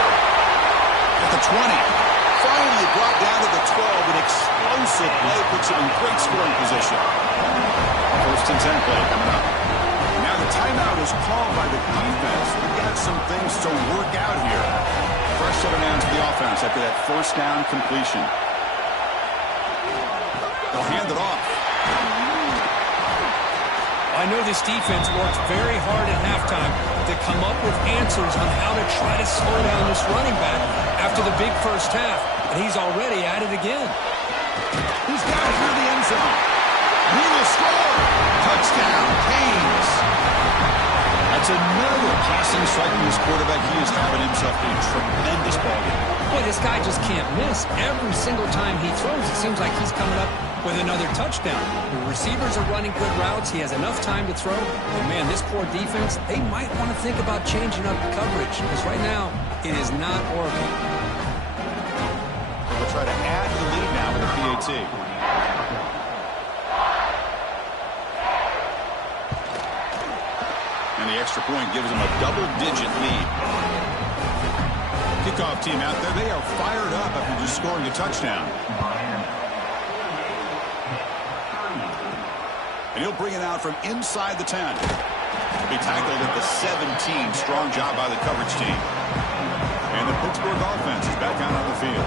At the 20. Finally brought down to the 12. An explosive play puts him in great scoring position. First and 10 play coming up. Now the timeout is called by the defense. They've got some things to work out here. First 7 downs for the offense after that first down completion. They'll hand it off. I know this defense worked very hard at halftime to come up with answers on how to try to slow down this running back after the big first half, and he's already at it again. He's got it through the end zone. He will score. Touchdown, Canes. That's another passing strike from this quarterback. He is having himself a tremendous ball game. Boy, this guy just can't miss. Every single time he throws, it seems like he's coming up with another touchdown. The receivers are running good routes. He has enough time to throw. And, man, this poor defense, they might want to think about changing up coverage because right now it is not working. They'll try to add to the lead now with a PAT. And the extra point gives them a double-digit lead. Kickoff team out there, they are fired up after just scoring a touchdown. And he'll bring it out from inside the 10. He'll be tackled at the 17. Strong job by the coverage team. And the Pittsburgh offense is back out on the field.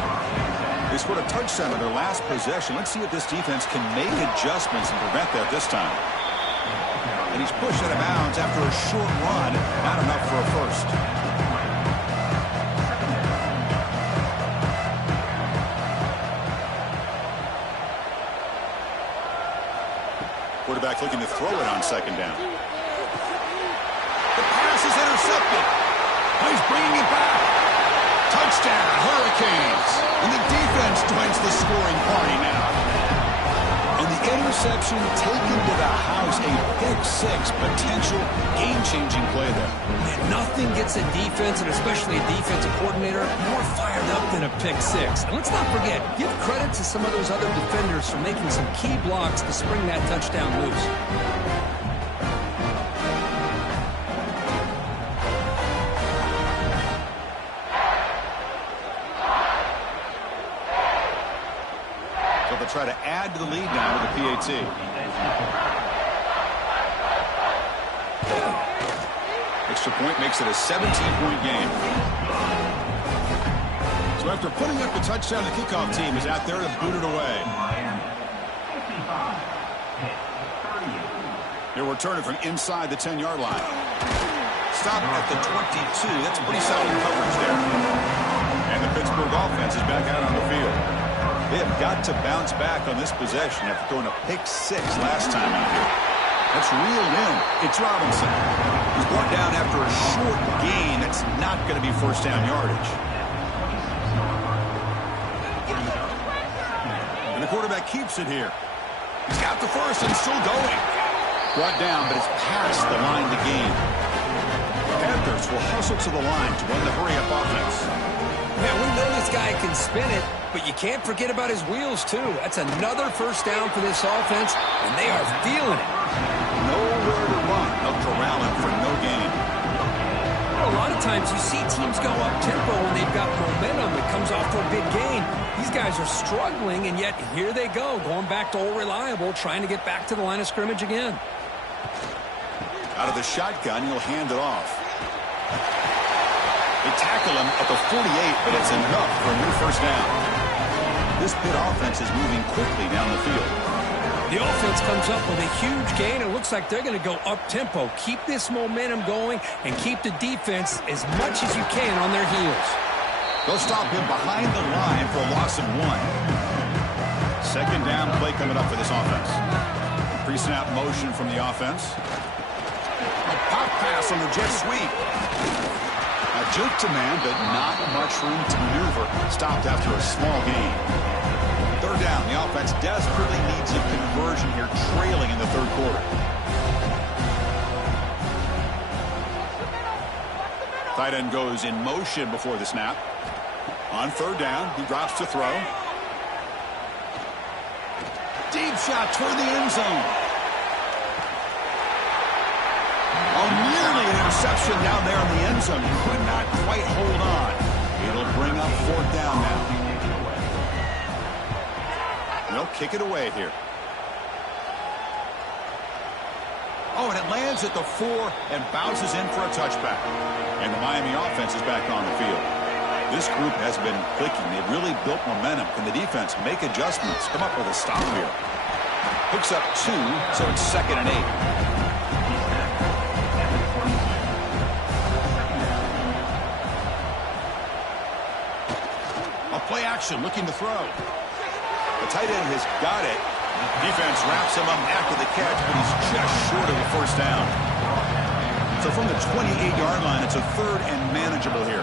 They scored a touchdown on their last possession. Let's see if this defense can make adjustments and prevent that this time. And he's pushed out of bounds after a short run. Not enough for a first. Quarterback looking to throw it on second down. The pass is intercepted. Oh, he's bringing it back. Touchdown, Hurricanes. And the defense joins the scoring party now. And the interception taken to the house. A pick-6 potential game-changing play there. Man, nothing gets a defense, and especially a defensive coordinator, more fired up than a pick-6. And let's not forget, give credit to some of those other defenders for making some key blocks to spring that touchdown loose. So they'll try to add to the lead now with the PAT. Extra point makes it a 17-point game. So after putting up the touchdown, the kickoff team is out there to boot it away. They'll return it from inside the 10-yard line. Stop at the 22. That's pretty solid coverage there. And the Pittsburgh offense is back out on the field. They have got to bounce back on this possession after throwing a pick-6 last time out here. That's reeled in. It's Robinson. He's brought down after a short gain. That's not going to be first down yardage. And the quarterback keeps it here. He's got the first and still going. brought down, but it's past the line to gain. The Panthers will hustle to the line to run the hurry-up offense. Yeah, we know this guy can spin it, but you can't forget about his wheels, too. That's another first down for this offense, and they are feeling it. Nowhere to run. They'll corral him for no gain. A lot of times you see teams go up-tempo when they've got momentum. It comes off for a big gain. These guys are struggling, and yet here they go, going back to old reliable, trying to get back to the line of scrimmage again. Out of the shotgun, he'll hand it off. They tackle him at the 48, but it's enough for a new first down. This Pitt offense is moving quickly down the field. The offense comes up with a huge gain. It looks like they're going to go up-tempo. Keep this momentum going and keep the defense as much as you can on their heels. They'll stop him behind the line for a loss of 1. Second down play coming up for this offense. Pre-snap motion from the offense. A pop pass on the jet sweep. A juke to man, but not much room to maneuver. Stopped after a small gain. Third down. The offense desperately needs a conversion here, trailing in the third quarter. Tight end goes in motion before the snap. On third down, he drops to throw. Deep shot toward the end zone. Oh, nearly an interception down there in the end zone. Could not quite hold on. It'll bring up fourth down now. They'll kick it away here. Oh, and it lands at the 4 and bounces in for a touchback. And the Miami offense is back on the field. This group has been clicking. They've really built momentum. Can the defense make adjustments? Come up with a stop here. Picks up 2, so it's 2nd and 8. A play action, looking to throw. The tight end has got it. Defense wraps him up after the catch, but he's just short of the first down. So from the 28-yard line, it's a 3rd and manageable here.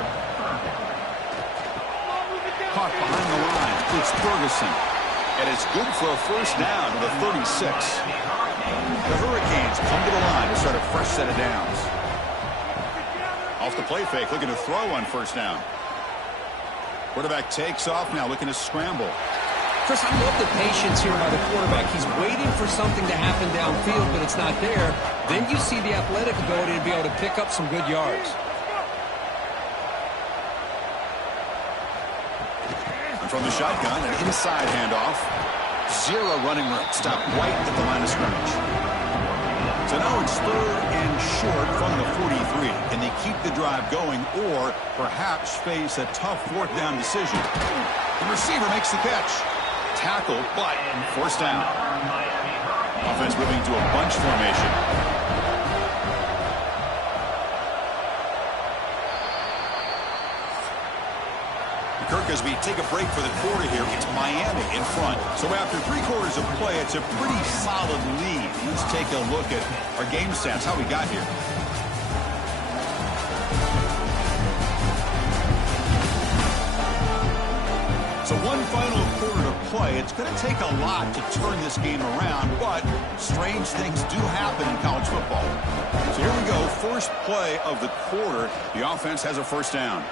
Caught behind the line. It's Ferguson. And it's good for a first down to the 36. The Hurricanes come to the line to start a fresh set of downs. Off the play fake, looking to throw on first down. Quarterback takes off now, looking to scramble. Chris, I love the patience here by the quarterback. He's waiting for something to happen downfield, but it's not there. Then you see the athletic ability to be able to pick up some good yards. And from the shotgun, an inside handoff. 0 running room. Stop right at the line of scrimmage. So now it's 3rd and short from the 43. Can they keep the drive going or perhaps face a tough 4th down decision? The receiver makes the catch. Tackle, but forced down. Offense moving to a bunch formation. Kirk, as we take a break for the quarter here, it's Miami in front. So after 3 quarters of play, it's a pretty solid lead. Let's take a look at our game stats, how we got here. So one final quarter to play. It's going to take a lot to turn this game around, but strange things do happen in college football. So here we go, first play of the quarter. The offense has a first down.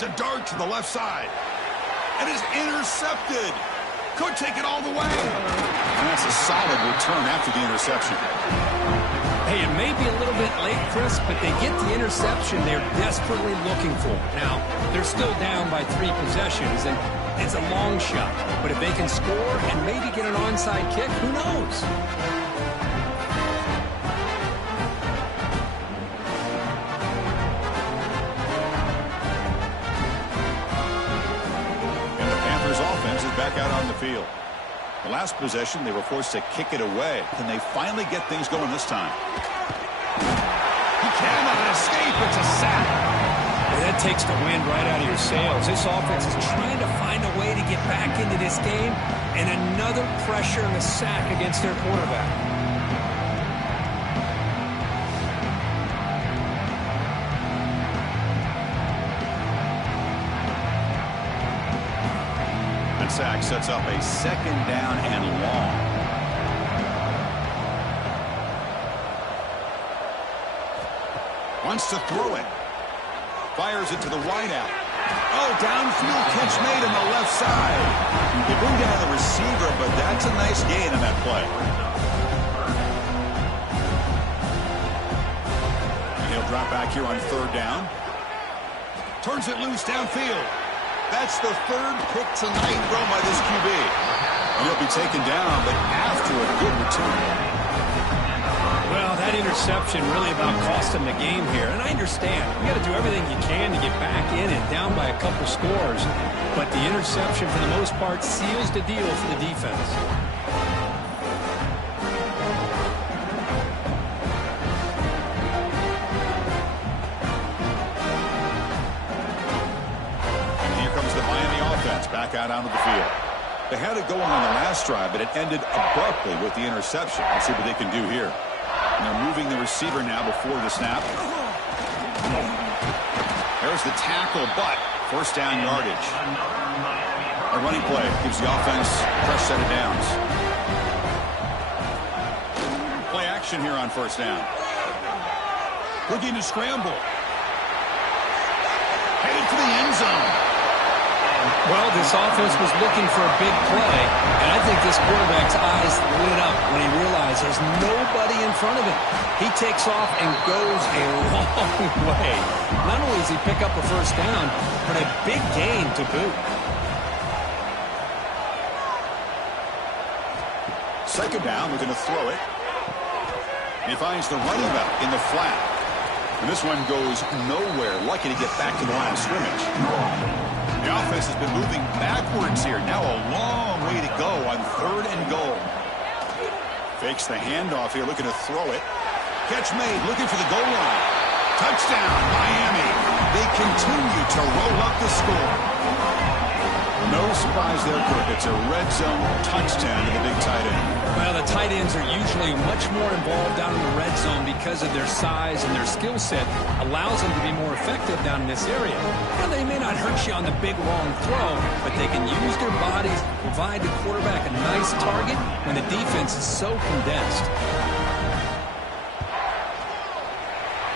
To dart to the left side. And is intercepted. Could take it all the way. And that's a solid return after the interception. Hey, it may be a little bit late, Chris, but they get the interception they're desperately looking for. Now, they're still down by 3 possessions, and it's a long shot. But if they can score and maybe get an onside kick, who knows? And the Panthers offense is back out on the field. The last possession, they were forced to kick it away. Can they finally get things going this time? He cannot escape. It's a sack. Well, that takes the wind right out of your sails. This offense is trying to find a way to get back into this game, and another pressure and a sack against their quarterback. Sack sets up a 2nd down and long. Wants to throw it. Fires it to the wideout. Oh, downfield catch made on the left side. They bring down the receiver, but that's a nice gain on that play. He'll drop back here on third down. Turns it loose downfield. That's the third pick tonight thrown by this QB. And he'll be taken down, but after a good return. Well, that interception really about cost him the game here. And I understand. You got to do everything you can to get back in and down by a couple scores. But the interception, for the most part, seals the deal for the defense. And here comes the Miami offense back out onto the field. They had it going on the last drive, but it ended abruptly with the interception. Let's see what they can do here. And they're moving the receiver now before the snap. There's the tackle, but first down yardage. A running play gives the offense a fresh set of downs. Play action here on first down. Looking to scramble. Headed for the end zone. Well, this offense was looking for a big play, and I think this quarterback's eyes lit up when he realized there's nobody in front of him. He takes off and goes a long way. Not only does he pick up a first down, but a big gain to boot. Second down, we're going to throw it. He finds the running back in the flat. And this one goes nowhere. Lucky to get back to the line of scrimmage. The offense has been moving backwards here. Now a long way to go on third and goal. Fakes the handoff here, looking to throw it. Catch made, looking for the goal line. Touchdown, Miami. They continue to roll up the score. No surprise there, Kirk. It's a red zone touchdown to the big tight end. Well, the tight ends are usually much more involved down in the red zone because of their size and their skill set allows them to be more effective down in this area. Now, they may not hurt you on the big, long throw, but they can use their bodies, provide the quarterback a nice target when the defense is so condensed.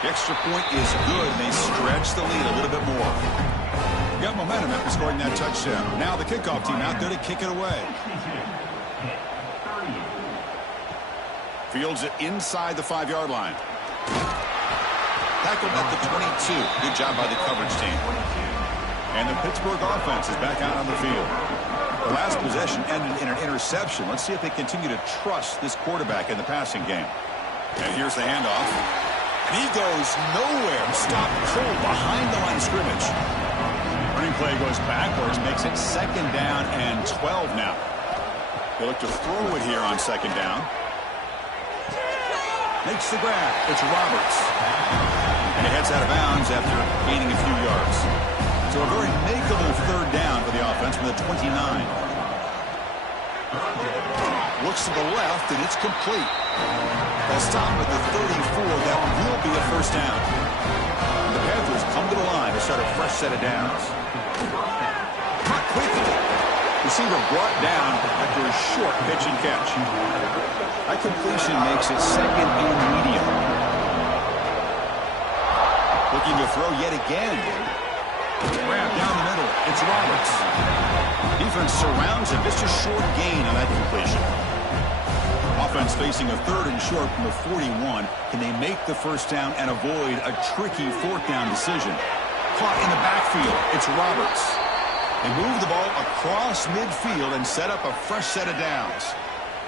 The extra point is good, and they stretch the lead a little bit more. Got momentum after scoring that touchdown. Now the kickoff team out there to kick it away. Fields it inside the 5-yard line. Tackled at the 22. Good job by the coverage team. And the Pittsburgh offense is back out on the field. The last possession ended in an interception. Let's see if they continue to trust this quarterback in the passing game. And here's the handoff. And he goes nowhere. Stopped cold behind the line of scrimmage. Running play goes backwards, makes it second down and 12 now. They look to throw it here on second down. Makes the grab. It's Roberts. And he heads out of bounds after gaining a few yards. So a very makeable third down for the offense from the 29. Looks to the left, and it's complete. They'll stop at the 34. That will be a first down. The Panthers come to the line to start a fresh set of downs. Not quickly. Receiver brought down after a short pitch and catch. That completion makes it second and medium. Looking to throw yet again. Grab down the middle. It's Roberts. Defense surrounds him. Just a short gain on that completion. Offense facing a third and short from the 41. Can they make the first down and avoid a tricky fourth down decision? Caught in the backfield. It's Roberts. They move the ball across midfield and set up a fresh set of downs.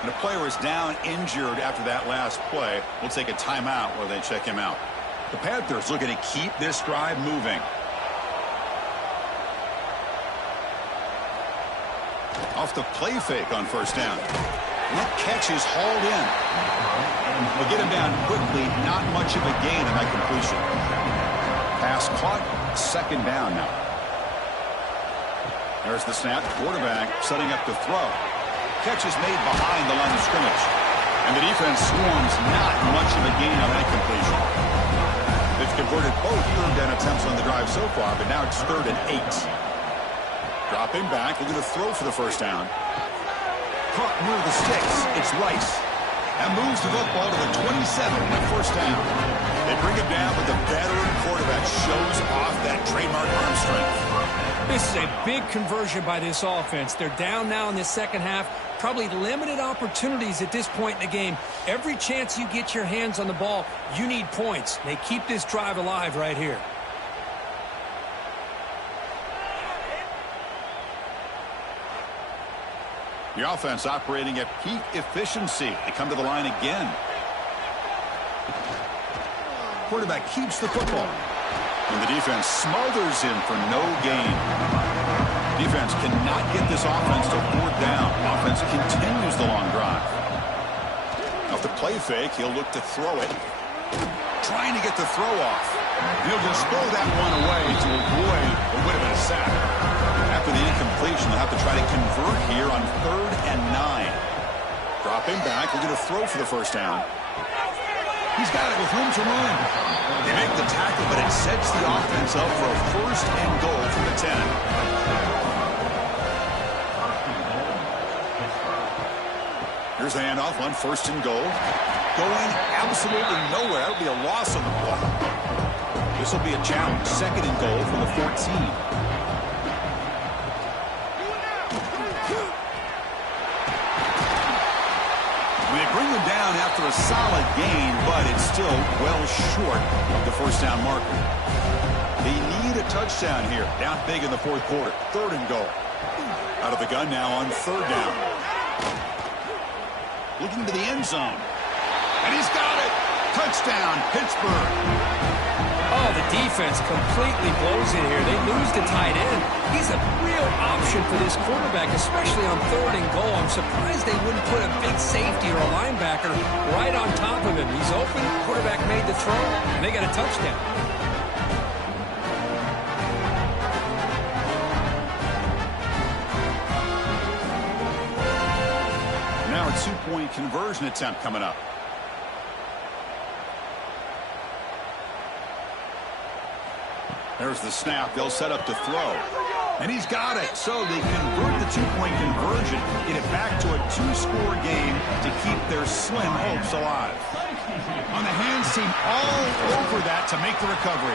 And a player is down injured after that last play. We'll take a timeout where they check him out. The Panthers looking to keep this drive moving. Off the play fake on first down. That catch is hauled in. We'll get him down quickly. Not much of a gain on that completion. Pass caught. Second down now. There's the snap. Quarterback setting up to throw. Catch is made behind the line of scrimmage. And the defense swarms. Not much of a gain on that completion. They've converted both third down attempts on the drive so far, but now it's 3rd and 8. Dropping back. Looking to throw for the first down. Caught near the sticks. It's Rice. And moves the football to the 27 and a first down. They bring him down, but the veteran quarterback shows off that trademark arm strength. This is a big conversion by this offense. They're down now in the second half. Probably limited opportunities at this point in the game. Every chance you get your hands on the ball, you need points. They keep this drive alive right here. The offense operating at peak efficiency. They come to the line again. Quarterback keeps the football. And the defense smothers him for no gain. Defense cannot get this offense to 4th down. Offense continues the long drive. Off the play fake, he'll look to throw it. Trying to get the throw off. He'll just throw that one away to avoid what would have been a sack. After the incompletion, they'll have to try to convert here on 3rd and 9. Dropping back, looking to throw for the first down. He's got it with room to run. They make the tackle, but it sets the offense up for a 1st and goal from the 10. Here's the handoff on 1st and goal. Going absolutely nowhere. That'll be a loss on the play. This will be a challenge. 2nd and goal from the 14. They bring them down after a solid gain, but it's still well short of the 1st down marker. They need a touchdown here. Down big in the 4th quarter. 3rd and goal. Out of the gun now on 3rd down. Looking to the end zone. And he's got it. Touchdown, Pittsburgh. Oh, the defense completely blows it here. They lose the tight end. He's a real option for this quarterback, especially on 3rd and goal. I'm surprised they wouldn't put a big safety or a linebacker right on top of him. He's open. Quarterback made the throw, and they got a touchdown. Now a 2-point conversion attempt coming up. There's the snap. They'll set up to throw. And he's got it. So they convert the 2-point conversion, get it back to a 2-score game to keep their slim hopes alive. On the hands team all over that to make the recovery.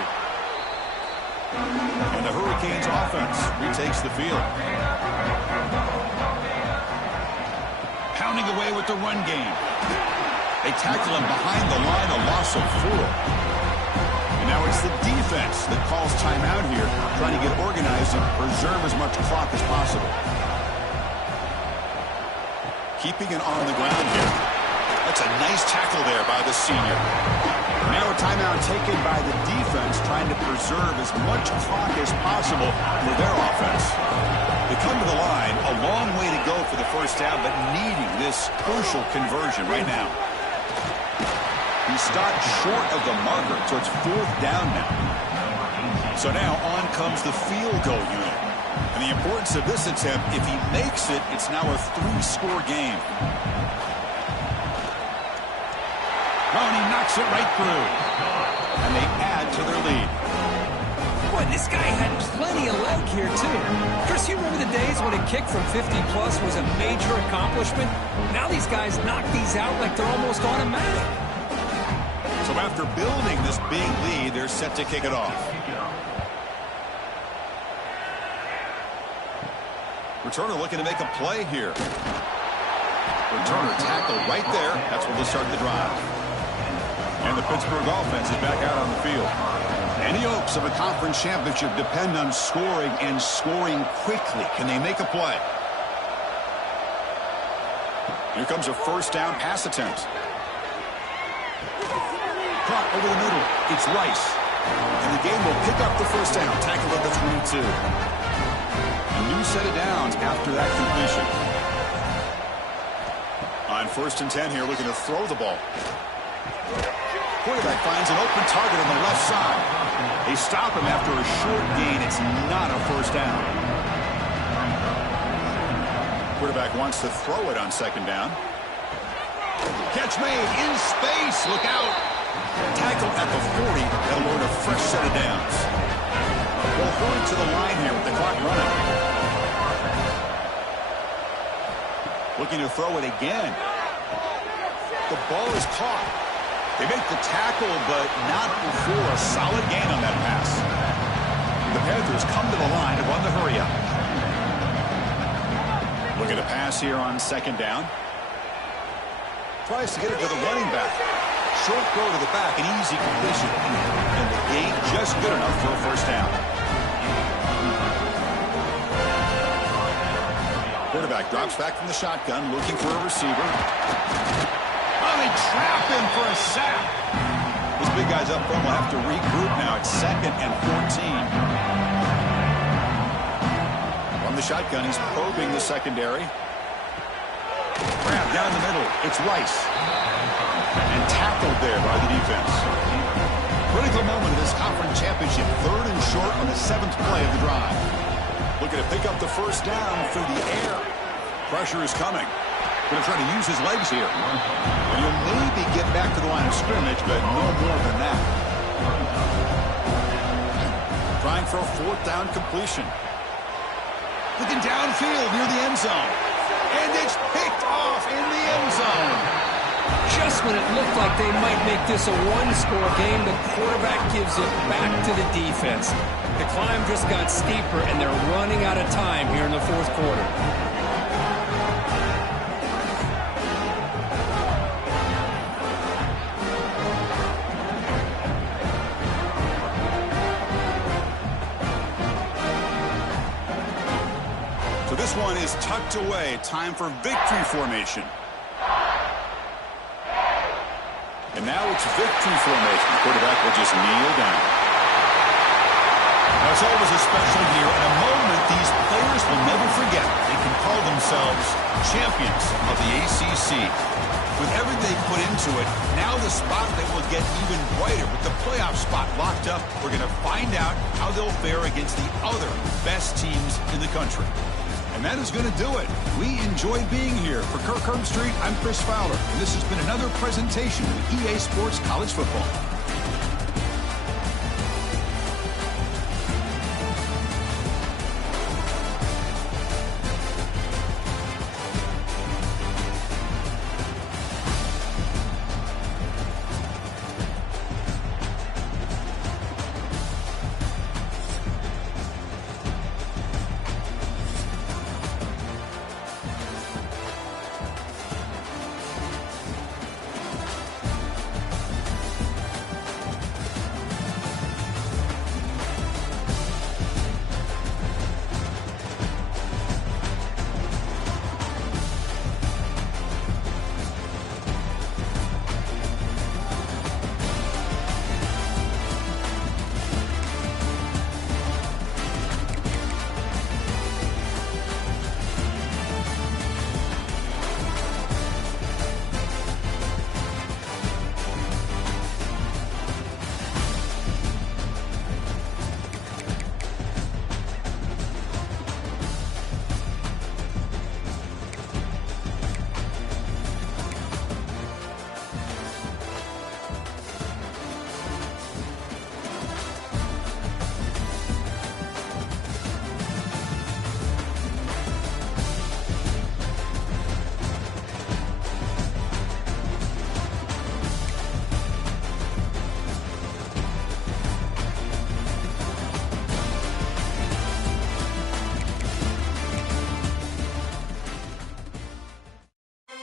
And the Hurricanes offense retakes the field. Pounding away with the run game. They tackle him behind the line, a loss of 4. Now it's the defense that calls timeout here, trying to get organized and preserve as much clock as possible. Keeping it on the ground here. That's a nice tackle there by the senior. Now a timeout taken by the defense, trying to preserve as much clock as possible for their offense. They come to the line, a long way to go for the 1st down, but needing this crucial conversion right now. He stopped short of the marker, so it's 4th down now. So now on comes the field goal unit. And the importance of this attempt, if he makes it, it's now a 3-score game. Oh, and he knocks it right through. And they add to their lead. Boy, this guy had plenty of leg here, too. Chris, you remember the days when a kick from 50-plus was a major accomplishment? Now these guys knock these out like they're almost automatic. So after building this big lead, they're set to kick it off. Returner looking to make a play here. Returner tackled right there. That's where they'll start the drive. And the Pittsburgh offense is back out on the field. Any hopes of a conference championship depend on scoring and scoring quickly. Can they make a play? Here comes a 1st down pass attempt. Caught over the middle. It's Rice. And the game will pick up the 1st down. Tackled at the 22. A new set of downs after that completion. On 1st and 10 here, looking to throw the ball. Quarterback finds an open target on the left side. They stop him after a short gain. It's not a 1st down. Quarterback wants to throw it on 2nd down. Catch made in space. Look out. Tackle at the 40. That'll earn a fresh set of downs. They'll hurry to the line here with the clock running. Looking to throw it again. The ball is caught. They make the tackle, but not before a solid gain on that pass. The Panthers come to the line to run the hurry up. Look at a pass here on second down. Tries to get it to the running back. Short throw to the back, an easy completion. And the gain just good enough for a first down. Quarterback drops back from the shotgun, looking for a receiver. Oh, they trap him for a sack. These big guys up front will have to regroup now. It's 2nd and 14. From the shotgun, he's probing the secondary. Grab down the middle. It's Rice. And tackled there by the defense. Critical moment of this conference championship. 3rd and short on the 7th play of the drive. Looking to pick up the first down through the air. Pressure is coming. Going to try to use his legs here. And he'll maybe get back to the line of scrimmage, but no more than that. Trying for a 4th down completion. Looking downfield near the end zone. And it's picked off in the end zone. Just when it looked like they might make this a one-score game, the quarterback gives it back to the defense. The climb just got steeper, and they're running out of time here in the 4th quarter. So this one is tucked away. Time for victory formation. And now it's victory formation. The quarterback will just kneel down. Now, it's always a special year and a moment these players will never forget. They can call themselves champions of the ACC. With everything they put into it, now the spotlight will get even brighter. With the playoff spot locked up, we're going to find out how they'll fare against the other best teams in the country. And that is going to do it. We enjoyed being here. For Kirk Herbstreit, I'm Chris Fowler. And this has been another presentation of EA Sports College Football.